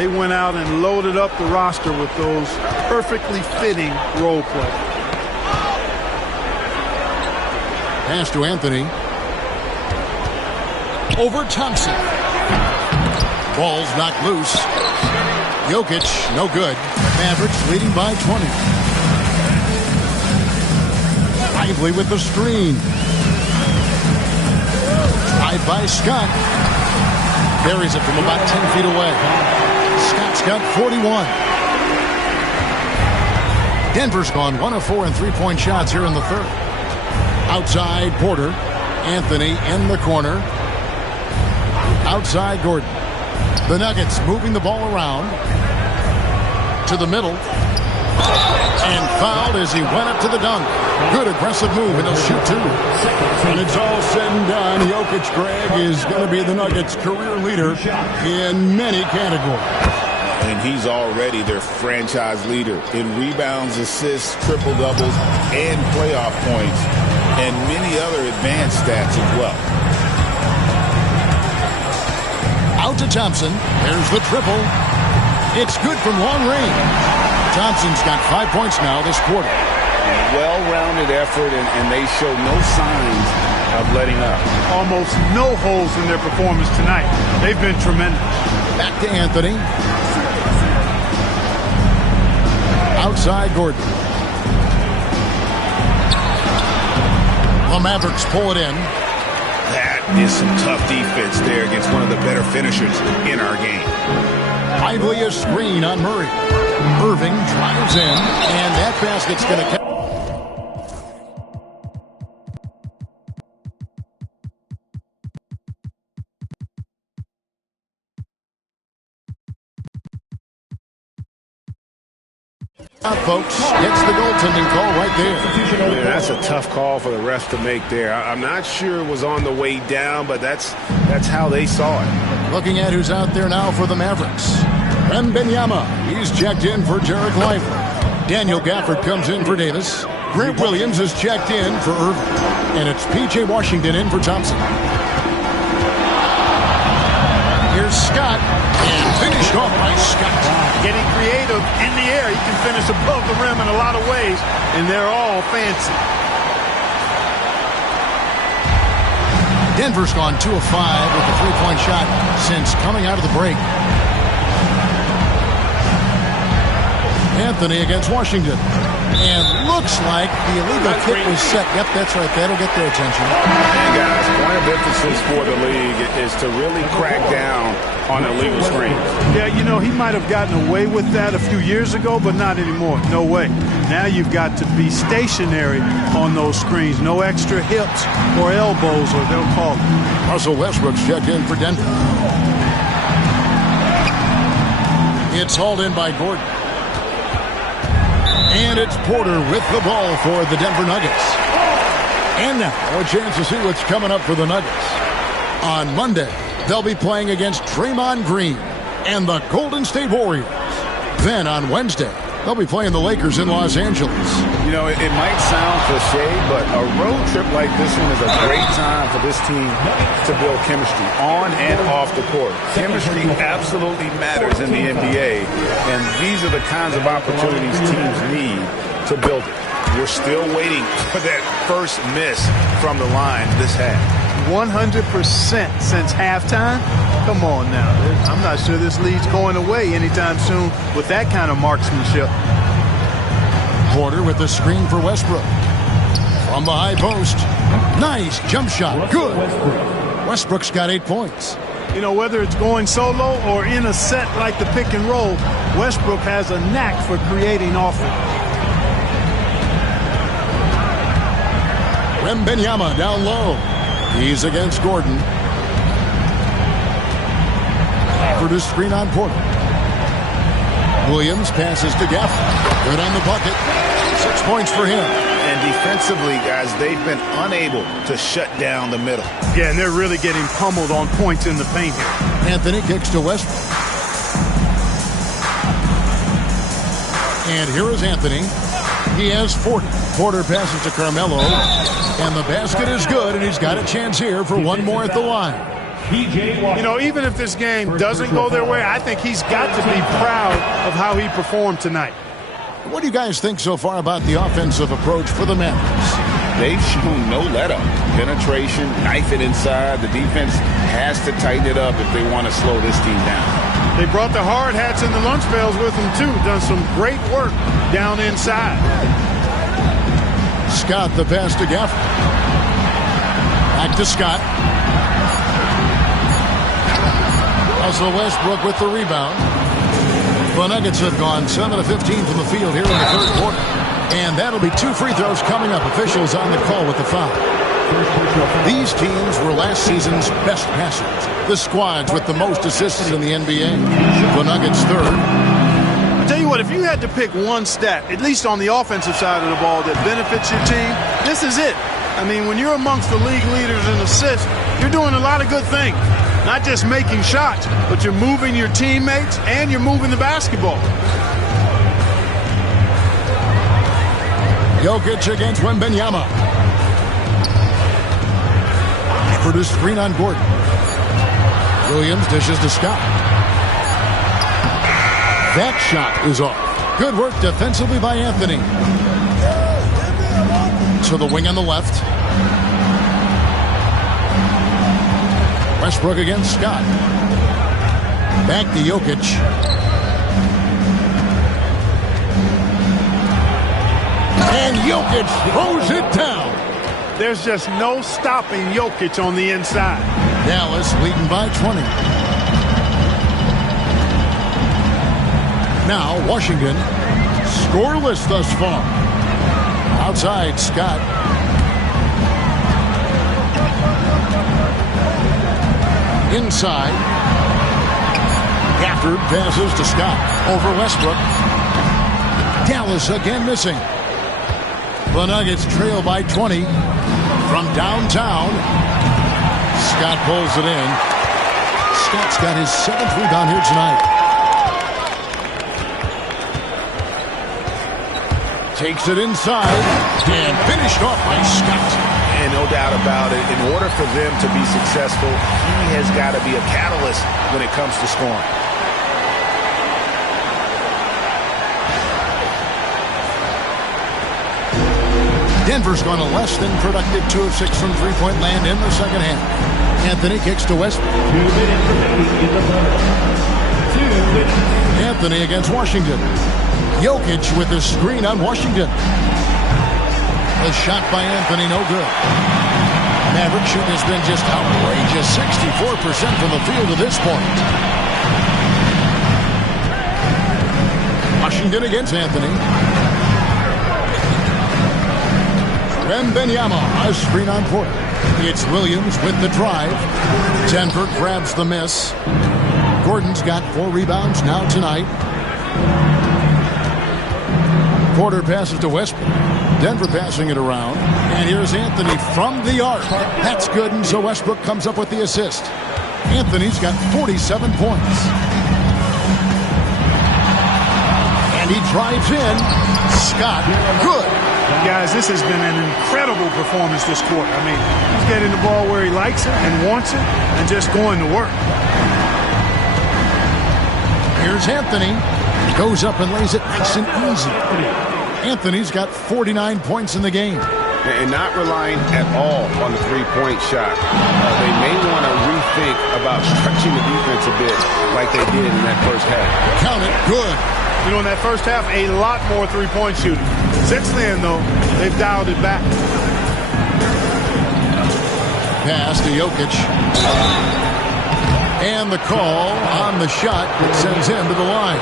They went out and loaded up the roster with those perfectly fitting role players. Pass to Anthony. Over Thompson. Ball's knocked loose. Jokic, no good. Mavericks leading by 20. Lively with the screen. High by Scott. Buries it from about 10 feet away. Scott's got 41. Denver's gone 1 of 4 in three-point shots here in the third. Outside Porter. Anthony in the corner. Outside Gordon. The Nuggets moving the ball around to the middle. And fouled as he went up to the dunk. Good aggressive move, and he'll shoot two. When it's all said and done, Jokic, Greg, is going to be the Nuggets' career leader in many categories. And he's already their franchise leader in rebounds, assists, triple-doubles, and playoff points, and many other advanced stats as well. Out to Thompson. There's the triple. It's good from long range. Thompson's got 5 points now this quarter. Well-rounded effort, and they show no signs of letting up. Almost no holes in their performance tonight. They've been tremendous. Back to Anthony. Outside Gordon. The Mavericks pull it in. That is some tough defense there against one of the better finishers in our game. Lively a screen on Murray. Irving drives in, and that basket's going to count. Folks, gets the goaltending call right there. Yeah, that's a tough call for the refs to make there. I'm not sure it was on the way down, but that's how they saw it. Looking at who's out there now for the Mavericks. Wembanyama, he's checked in for Derek Lively. Daniel Gafford comes in for Davis. Grant Williams is checked in for Irving. And it's P.J. Washington in for Thompson. Here's Scott, and finished off by Scott. Getting creative in the air. He can finish above the rim in a lot of ways, and they're all fancy. Denver's gone 2 of 5 with the three-point shot since coming out of the break. Anthony against Washington. And looks like the illegal kick was set. Yep, that's right. That'll get their attention. And guys, point of emphasis for the league is to really crack down on illegal screens. Yeah, you know, he might have gotten away with that a few years ago, but not anymore. No way. Now you've got to be stationary on those screens. No extra hips or elbows, or they'll call it. Russell Westbrook's checked in for Denver. It's hauled in by Gordon. And it's Porter with the ball for the Denver Nuggets. And now a chance to see what's coming up for the Nuggets. On Monday, they'll be playing against Draymond Green and the Golden State Warriors. Then on Wednesday, they'll be playing the Lakers in Los Angeles. You know, it might sound cliche, but a road trip like this one is a great time for this team to build chemistry on and off the court. Chemistry absolutely matters in the NBA, and these are the kinds of opportunities teams need to build it. We're still waiting for that first miss from the line this half. 100% since halftime? Come on now. I'm not sure this lead's going away anytime soon with that kind of marksmanship. Porter with the screen for Westbrook. From the high post. Nice jump shot. Good. Westbrook's got 8 points. You know, whether it's going solo or in a set like the pick and roll, Westbrook has a knack for creating offense. Wembanyama down low. He's against Gordon. For the screen on Porter. Williams passes to Gafford. Good on the bucket. 6 points for him. And defensively, guys, they've been unable to shut down the middle. Yeah, and they're really getting pummeled on points in the paint here. Anthony kicks to Westbrook. And here is Anthony. He has 40. Porter passes to Carmelo. And the basket is good, and he's got a chance here for one more at the line. You know, even if this game doesn't go their way, I think he's got to be proud of how he performed tonight. What do you guys think so far about the offensive approach for the Mavericks? They've shown no let-up. Penetration, knife it inside. The defense has to tighten it up if they want to slow this team down. They brought the hard hats and the lunch pails with them, too. Done some great work down inside. Scott the pass to Gafford. Back to Scott. Russell Westbrook with the rebound. The Nuggets have gone 7 of 15 from the field here in the third quarter. And that'll be 2 free throws coming up. Officials on the call with the foul. These teams were last season's best passers. The squads with the most assists in the NBA. The Nuggets third. I tell you what, if you had to pick one stat, at least on the offensive side of the ball, that benefits your team, this is it. I mean, when you're amongst the league leaders in assists, you're doing a lot of good things. Not just making shots, but you're moving your teammates and you're moving the basketball. Jokic against Wembanyama. For the screen on Gordon. Williams dishes to Scott. That shot is off. Good work defensively by Anthony. To the wing on the left. Westbrook against Scott. Back to Jokic. And Jokic throws it down. There's just no stopping Jokic on the inside. Dallas leading by 20. Now Washington scoreless thus far. Outside Scott. Inside. Gafford passes to Scott. Over Westbrook. Dallas again missing. The Nuggets trail by 20 from downtown. Scott pulls it in. Scott's got his 7th rebound here tonight. Takes it inside and finished off by Scott. And no doubt about it, in order for them to be successful, he has got to be a catalyst when it comes to scoring. Denver's gone a less than productive 2 of 6 from three-point land in the second half. Anthony kicks to Westbrook. 2 minutes remaining in the third. 2 minutes. Anthony against Washington. Jokic with the screen on Washington. A shot by Anthony, no good. Mavericks shooting has been just outrageous. 64% from the field to this point. Washington against Anthony. Wembanyama, a screen on Porter. It's Williams with the drive. Denver grabs the miss. Gordon's got 4 rebounds now tonight. Porter passes to Westbrook. Denver passing it around. And here's Anthony from the arc. That's good, and so Westbrook comes up with the assist. Anthony's got 47 points. And he drives in. Scott, good. Guys, this has been an incredible performance this quarter. I mean, he's getting the ball where he likes it and wants it and just going to work. Here's Anthony. Goes up and lays it nice and easy. Anthony's got 49 points in the game. And not relying at all on the three-point shot. They may want to rethink about stretching the defense a bit like they did in that first half. Count it, good. You know, in that first half, a lot more three-point shooting. Since then, though, they've dialed it back. Pass to Jokic. And the call on the shot that sends him to the line.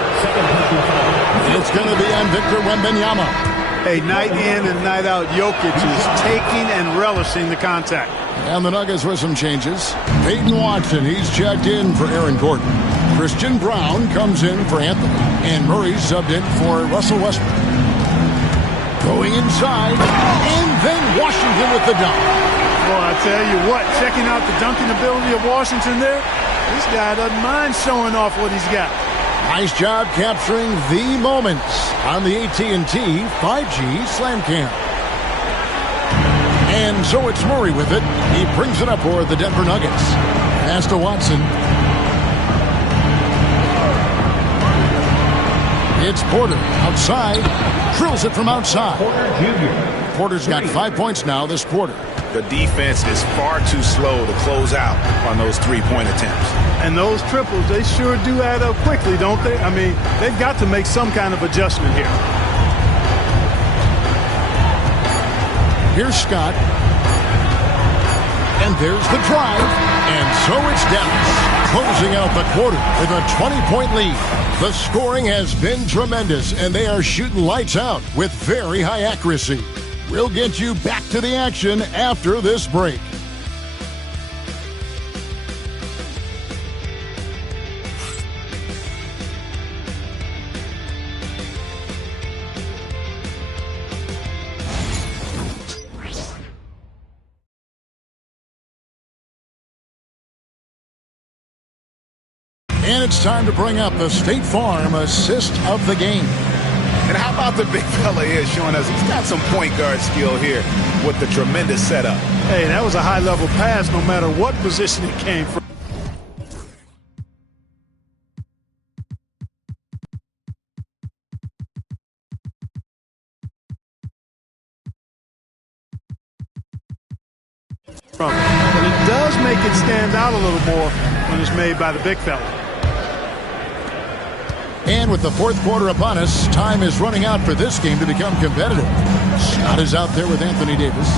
It's going to be on Victor Wembanyama. Hey, night in and night out, Jokic is taking and relishing the contact. And the Nuggets with some changes. Peyton Watson, he's checked in for Aaron Gordon. Christian Brown comes in for Anthony. And Murray's subbed in for Russell Westbrook. Going inside. And then Washington with the dunk. Well, I tell you what, checking out the dunking ability of Washington there, this guy doesn't mind showing off what he's got. Nice job capturing the moments on the AT&T 5G Slam Cam. And so it's Murray with it. He brings it up for the Denver Nuggets. Pass to Watson. It's Porter outside. Drills it from outside. Porter's got 5 points now this quarter. The defense is far too slow to close out on those three-point attempts. And those triples, they sure do add up quickly, don't they? I mean, they've got to make some kind of adjustment here. Here's Scott. And there's the drive. And so it's Dallas, closing out the quarter with a 20-point lead. The scoring has been tremendous, and they are shooting lights out with very high accuracy. We'll get you back to the action after this break. And it's time to bring up the State Farm assist of the game. And how about the big fella here showing us he's got some point guard skill here with the tremendous setup. Hey, that was a high-level pass no matter what position it came from. But it does make it stand out a little more when it's made by the big fella. And with the fourth quarter upon us, time is running out for this game to become competitive. Scott is out there with Anthony Davis.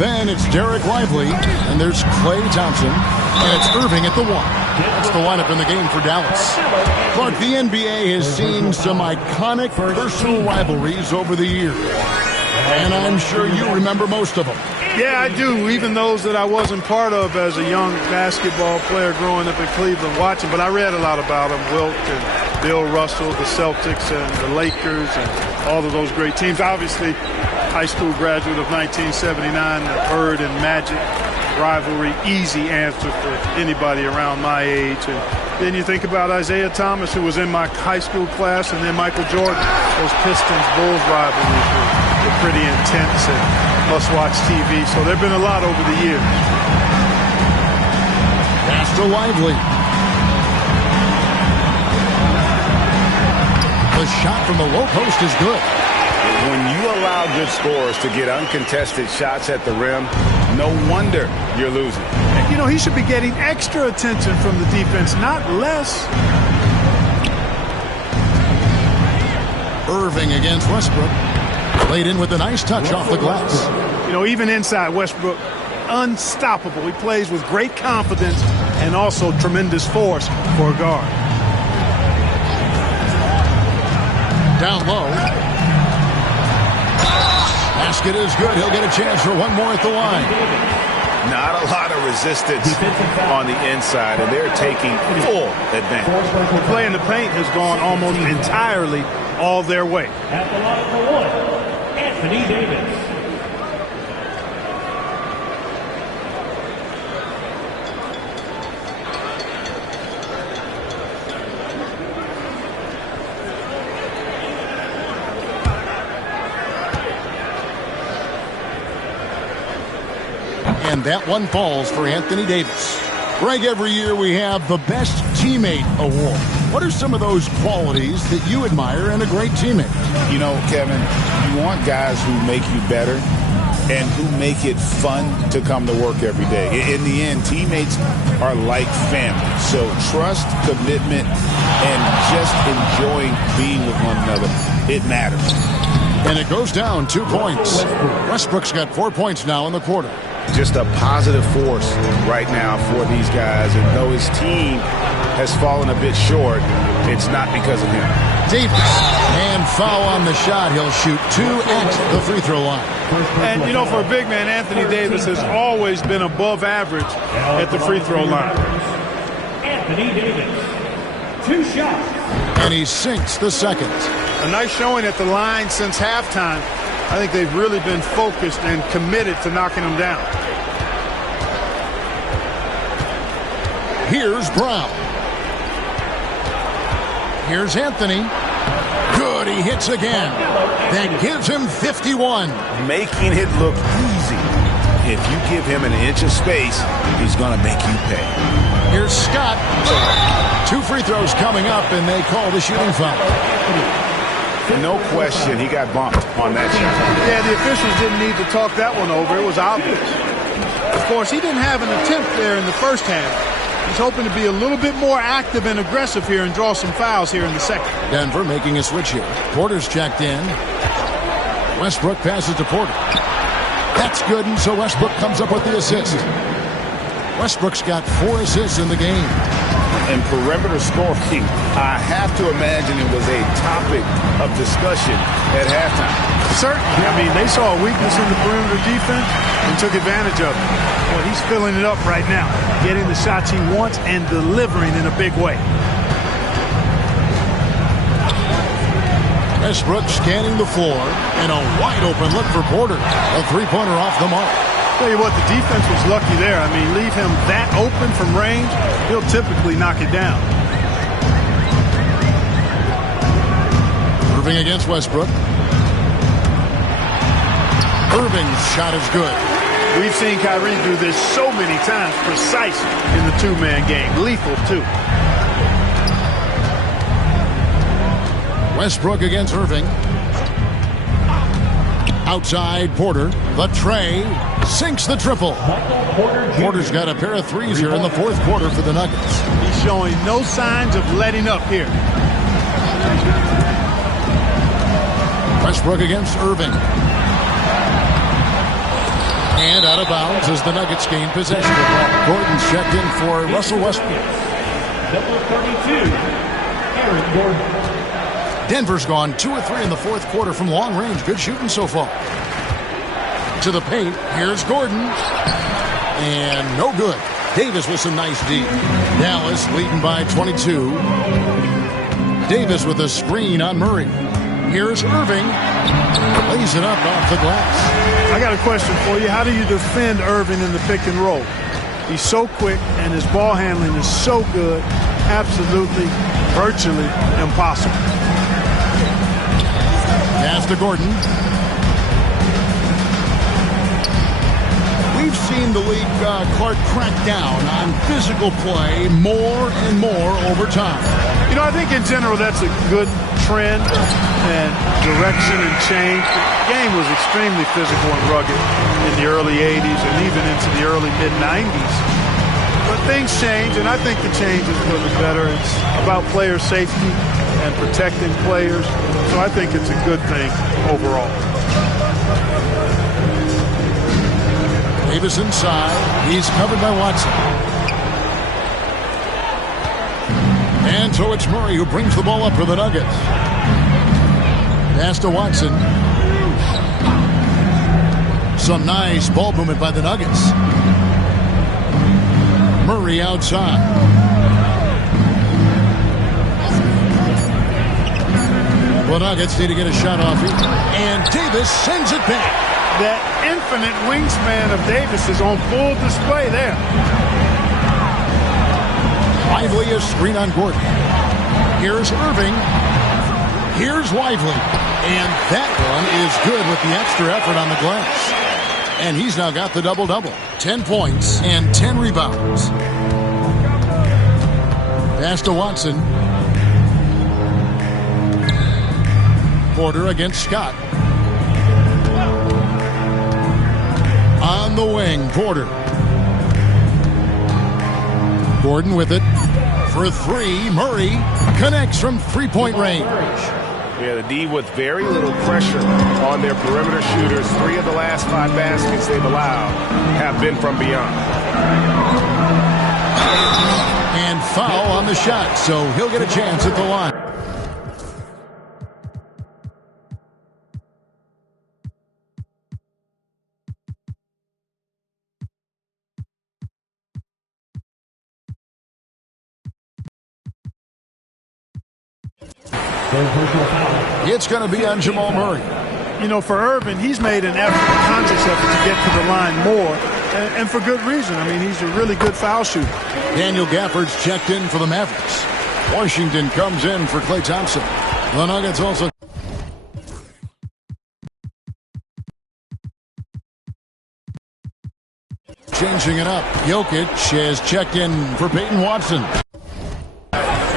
Then it's Derek Lively, and there's Klay Thompson, and it's Irving at the one. That's the lineup in the game for Dallas. Clark, the NBA has seen some iconic personal rivalries over the years, and I'm sure you remember most of them. Yeah, I do, even those that I wasn't part of as a young basketball player growing up in Cleveland watching, but I read a lot about them, Wilt and Bill Russell, the Celtics and the Lakers and all of those great teams. Obviously, high school graduate of 1979, the Bird and Magic rivalry, easy answer for anybody around my age. And then you think about Isaiah Thomas, who was in my high school class, and then Michael Jordan. Those Pistons-Bulls rivalries were pretty intense and must-watch TV. So there have been a lot over the years. Pass to Lively. The shot from the low post is good. When you allow good scorers to get uncontested shots at the rim, no wonder you're losing. And, you know, he should be getting extra attention from the defense, not less. Irving against Westbrook. Laid in with a nice touch off the glass. You know, even inside Westbrook, unstoppable. He plays with great confidence and also tremendous force for a guard. Down low. Basket is good. He'll get a chance for one more at the line. Not a lot of resistance on the inside, and they're taking full advantage. The play in the paint has gone almost entirely all their way. At the line for one, Anthony Davis. And that one falls for Anthony Davis. Greg, every year we have the Best Teammate Award. What are some of those qualities that you admire in a great teammate? You know, Kevin, you want guys who make you better and who make it fun to come to work every day. In the end, teammates are like family. So trust, commitment, and just enjoying being with one another, it matters. And it goes down 2 points. Westbrook's got 4 points now in the quarter. Just a positive force right now for these guys. And though his team has fallen a bit short, it's not because of him. Davis, and foul on the shot. He'll shoot 2 at the free throw line. And, you know, for a big man, Anthony Davis has always been above average at the free throw line. Anthony Davis, 2 shots. And he sinks the second. A nice showing at the line since halftime. I think they've really been focused and committed to knocking them down. Here's Brown. Here's Anthony. Good, he hits again. That gives him 51. Making it look easy. If you give him an inch of space, he's going to make you pay. Here's Scott. 2 free throws coming up, and they call the shooting foul. No question, he got bumped on that shot. Yeah, the officials didn't need to talk that one over. It was obvious. Of course, he didn't have an attempt there in the first half. He's hoping to be a little bit more active and aggressive here and draw some fouls here in the second. Denver making a switch here. Porter's checked in. Westbrook passes to Porter. That's good, and so Westbrook comes up with the assist. Westbrook's got 4 assists in the game. And perimeter scoring, I have to imagine it was a topic of discussion at halftime. Certainly. I mean, they saw a weakness in the perimeter defense and took advantage of it. Well, he's filling it up right now, getting the shots he wants and delivering in a big way. Westbrook scanning the floor, and a wide-open look for Porter. A three-pointer off the mark. Tell you what, the defense was lucky there. I mean, leave him that open from range, he'll typically knock it down. Irving against Westbrook. Irving's shot is good. We've seen Kyrie do this so many times, precise in the two-man game. Lethal, too. Westbrook against Irving. Outside Porter. The tray. Sinks the triple. Porter's got a pair of threes here in the fourth quarter for the Nuggets. He's showing no signs of letting up here. Westbrook against Irving. And out of bounds as the Nuggets gain possession of the ball. Gordon's checked in for Russell Westbrook. Number 32, Aaron Gordon. Denver's gone 2 of 3 in the fourth quarter from long range. Good shooting so far. To the paint. Here's Gordon. And no good. Davis with some nice D. Dallas leading by 22. Davis with a screen on Murray. Here's Irving. Lays it up off the glass. I got a question for you. How do you defend Irving in the pick and roll? He's so quick and his ball handling is so good. Absolutely, virtually impossible. Pass to Gordon. We've seen the league crack down on physical play more and more over time. You know, I think in general that's a good trend and direction and change. The game was extremely physical and rugged in the early 80s and even into the early mid-90s. But things change, and I think the change is for the better. It's about player safety and protecting players. So I think it's a good thing overall. Davis inside. He's covered by Watson. And so it's Murray who brings the ball up for the Nuggets. Pass to Watson. Some nice ball movement by the Nuggets. Murray outside. The Nuggets need to get a shot off here. And Davis sends it back. That infinite wingspan of Davis is on full display there. Lively a screen on Gordon. Here's Irving. Here's Lively. And that one is good with the extra effort on the glass. And he's now got the double-double. 10 points and 10 rebounds. Pass to Watson. Porter against Scott. On the wing, Porter. Gordon with it. For 3, Murray connects from three-point range. Yeah, the D with very little pressure on their perimeter shooters. 3 of the last 5 baskets they've allowed have been from beyond. And foul on the shot, so he'll get a chance at the line. It's going to be on Jamal Murray. You know, for Irvin, he's made an effort, a conscious effort to get to the line more, and for good reason. I mean, he's a really good foul shooter. Daniel Gafford's checked in for the Mavericks. Washington comes in for Klay Thompson. The Nuggets also. Changing it up. Jokic has checked in for Peyton Watson.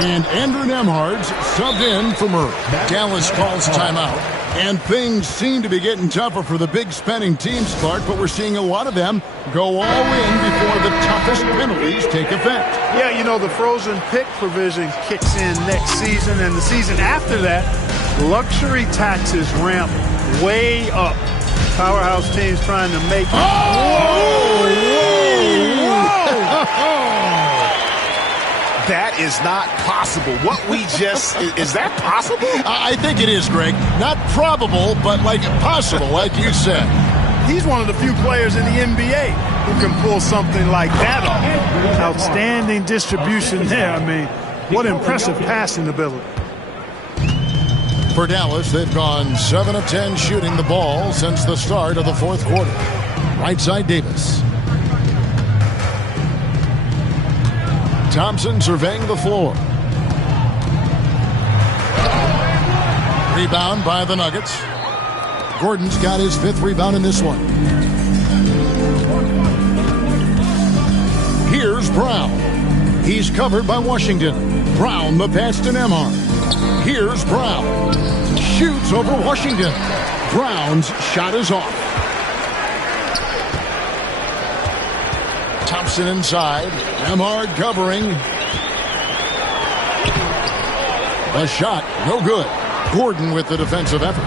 And Andrew Nembhard's subbed in for Murray. Dallas calls timeout. And things seem to be getting tougher for the big spending teams, Clark, but we're seeing a lot of them go all in before the toughest penalties take effect. Yeah, you know, the frozen pick provision kicks in next season, and the season after that, luxury taxes ramp way up. Powerhouse teams trying to make... That is not possible. What we just... Is that possible? I think it is, Greg. Not probable, but like possible, like you said. He's one of the few players in the NBA who can pull something like that off. Outstanding distribution there. I mean, what impressive passing ability. For Dallas, they've gone 7 of 10 shooting the ball since the start of the fourth quarter. Right side, Davis. Thompson surveying the floor. Rebound by the Nuggets. Gordon's got his 5th rebound in this one. Here's Brown. He's covered by Washington. Brown the pass to Nembhard. Here's Brown. Shoots over Washington. Brown's shot is off. Thompson inside. Nembhard covering. A shot, no good. Gordon with the defensive effort.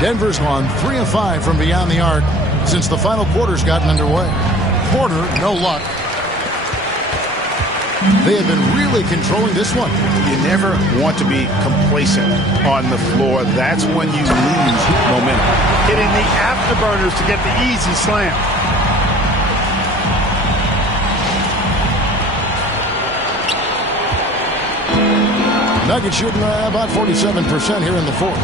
Denver's gone 3 of 5 from beyond the arc since the final quarter's gotten underway. Porter, no luck. They have been really controlling this one. You never want to be complacent on the floor. That's when you lose momentum. Hitting the afterburners to get the easy slam. Nuggets shooting about 47% here in the fourth.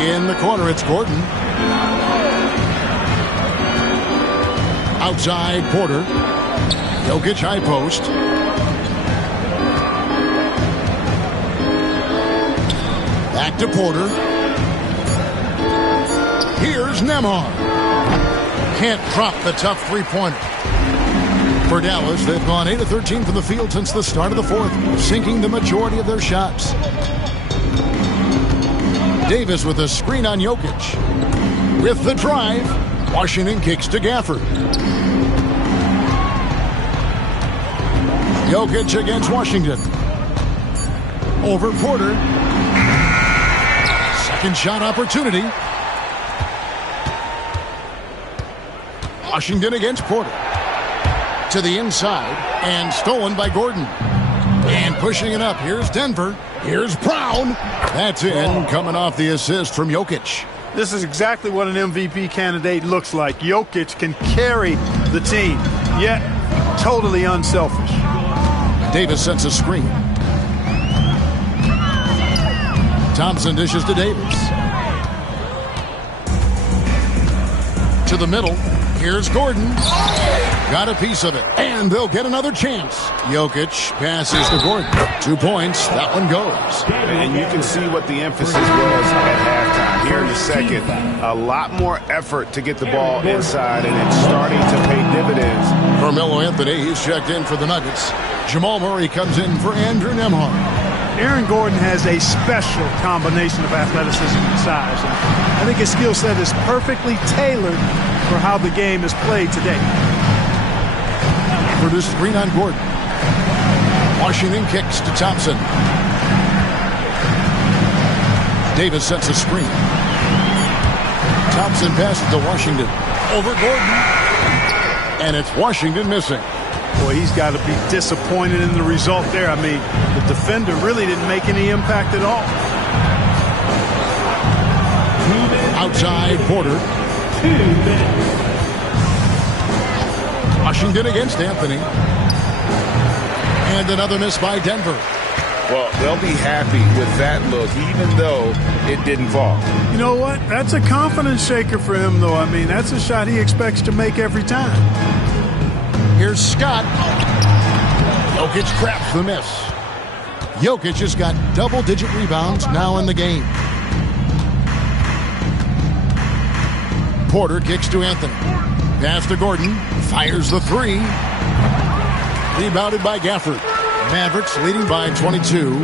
In the corner, it's Gordon. Outside, Porter. Jokic high post. Back to Porter. Here's Nembhard. Can't drop the tough three-pointer. For Dallas, they've gone 8 of 13 from the field since the start of the fourth, sinking the majority of their shots. Davis with a screen on Jokic. With the drive, Washington kicks to Gafford. Jokic against Washington. Over Porter. Second shot opportunity. Washington against Porter. To the inside and stolen by Gordon. And pushing it up. Here's Denver. Here's Brown. That's in, coming off the assist from Jokic. This is exactly what an MVP candidate looks like. Jokic can carry the team, yet totally unselfish. Davis sets a screen. Thompson dishes to Davis. To the middle. Here's Gordon. Got a piece of it. And they'll get another chance. Jokic passes to Gordon. 2 points. That one goes. And you can see what the emphasis was at halftime. Here in the second, a lot more effort to get the ball inside, and it's starting to pay dividends. Carmelo Anthony, he's checked in for the Nuggets. Jamal Murray comes in for Andrew Nembhard. Aaron Gordon has a special combination of athleticism and size. And I think his skill set is perfectly tailored for how the game is played today. For this screen on Gordon. Washington kicks to Thompson. Davis sets a screen. Thompson passes to Washington. Over Gordon. And it's Washington missing. Boy, he's got to be disappointed in the result there. I mean, the defender really didn't make any impact at all. Outside, Porter. Washington against Anthony. And another miss by Denver. Well, they'll be happy with that look, even though it didn't fall. You know what? That's a confidence shaker for him, though. I mean, that's a shot he expects to make every time. Here's Scott. Jokic craps the miss. Jokic has got double-digit rebounds now in the game. Porter kicks to Anthony. Pass to Gordon. Fires the three. Rebounded by Gafford. Mavericks leading by 22.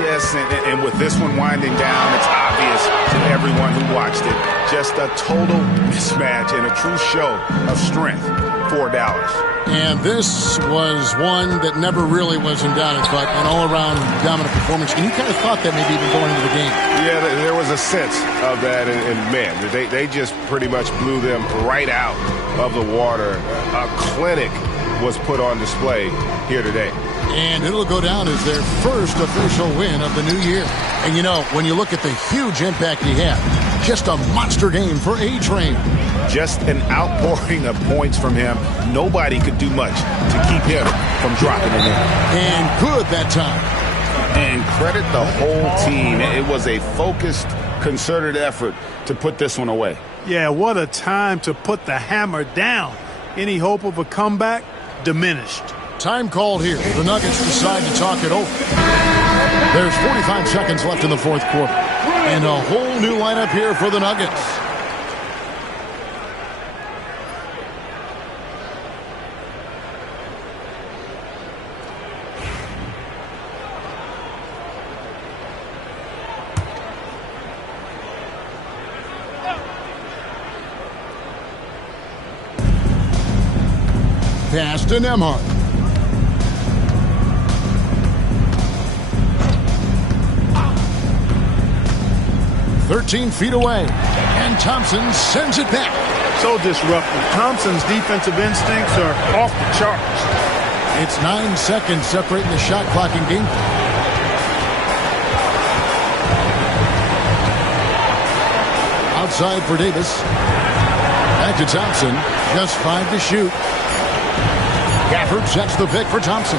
Yes, and with this one winding down, it's obvious to everyone who watched it. Just a total mismatch and a true show of strength for Dallas. And this was one that never really was in doubt, but an all-around dominant performance. And you kind of thought that maybe even going into the game. Yeah, there was a sense of that, and man, they just pretty much blew them right out of the water. A clinic was put on display here today. And it'll go down as their first official win of the new year. And, you know, when you look at the huge impact he had, just a monster game for A-Train. Just an outpouring of points from him. Nobody could do much to keep him from dropping it in. And good that time. And credit the whole team. It was a focused, concerted effort to put this one away. Yeah, what a time to put the hammer down. Any hope of a comeback? Diminished. Time called here. The Nuggets decide to talk it over. There's 45 seconds left in the fourth quarter. And a whole new lineup here for the Nuggets. Pass to Nembhard. "13 feet away, and Thompson sends it back." So disruptive. Thompson's defensive instincts are off the charts. It's 9 seconds separating the shot clock and game. Outside for Davis. Back to Thompson. Just 5 to shoot. Gafford sets the pick for Thompson.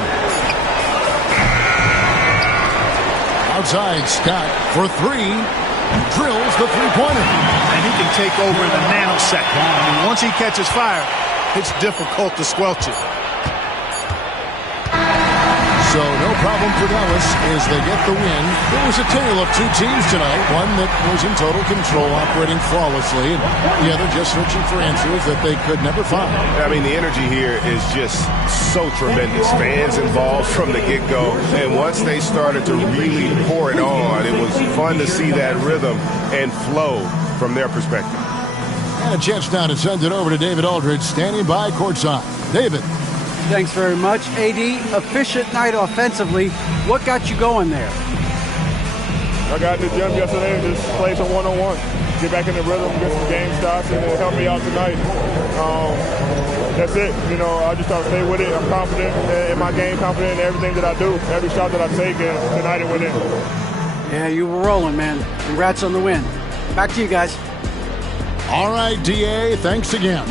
Outside, Scott for 3. Drills the three-pointer. And he can take over in a nanosecond. I mean, once he catches fire, it's difficult to squelch it. So no problem for Dallas as they get the win. It was a tale of two teams tonight. One that was in total control, operating flawlessly, and the other just searching for answers that they could never find. I mean, the energy here is just so tremendous. Fans involved from the get-go. And once they started to really pour it on, it was fun to see that rhythm and flow from their perspective. And a chance now to send it over to David Aldridge, standing by courtside. David. Thanks very much. AD, efficient night offensively. What got you going there? I got in the gym yesterday and just played some one-on-one. Get back in the rhythm, get some game shots, and it helped me out tonight. That's it. You know, I just try to stay with it. I'm confident in my game, confident in everything that I do, every shot that I take, and tonight it went in. Yeah, you were rolling, man. Congrats on the win. Back to you guys. All right, DA, thanks again.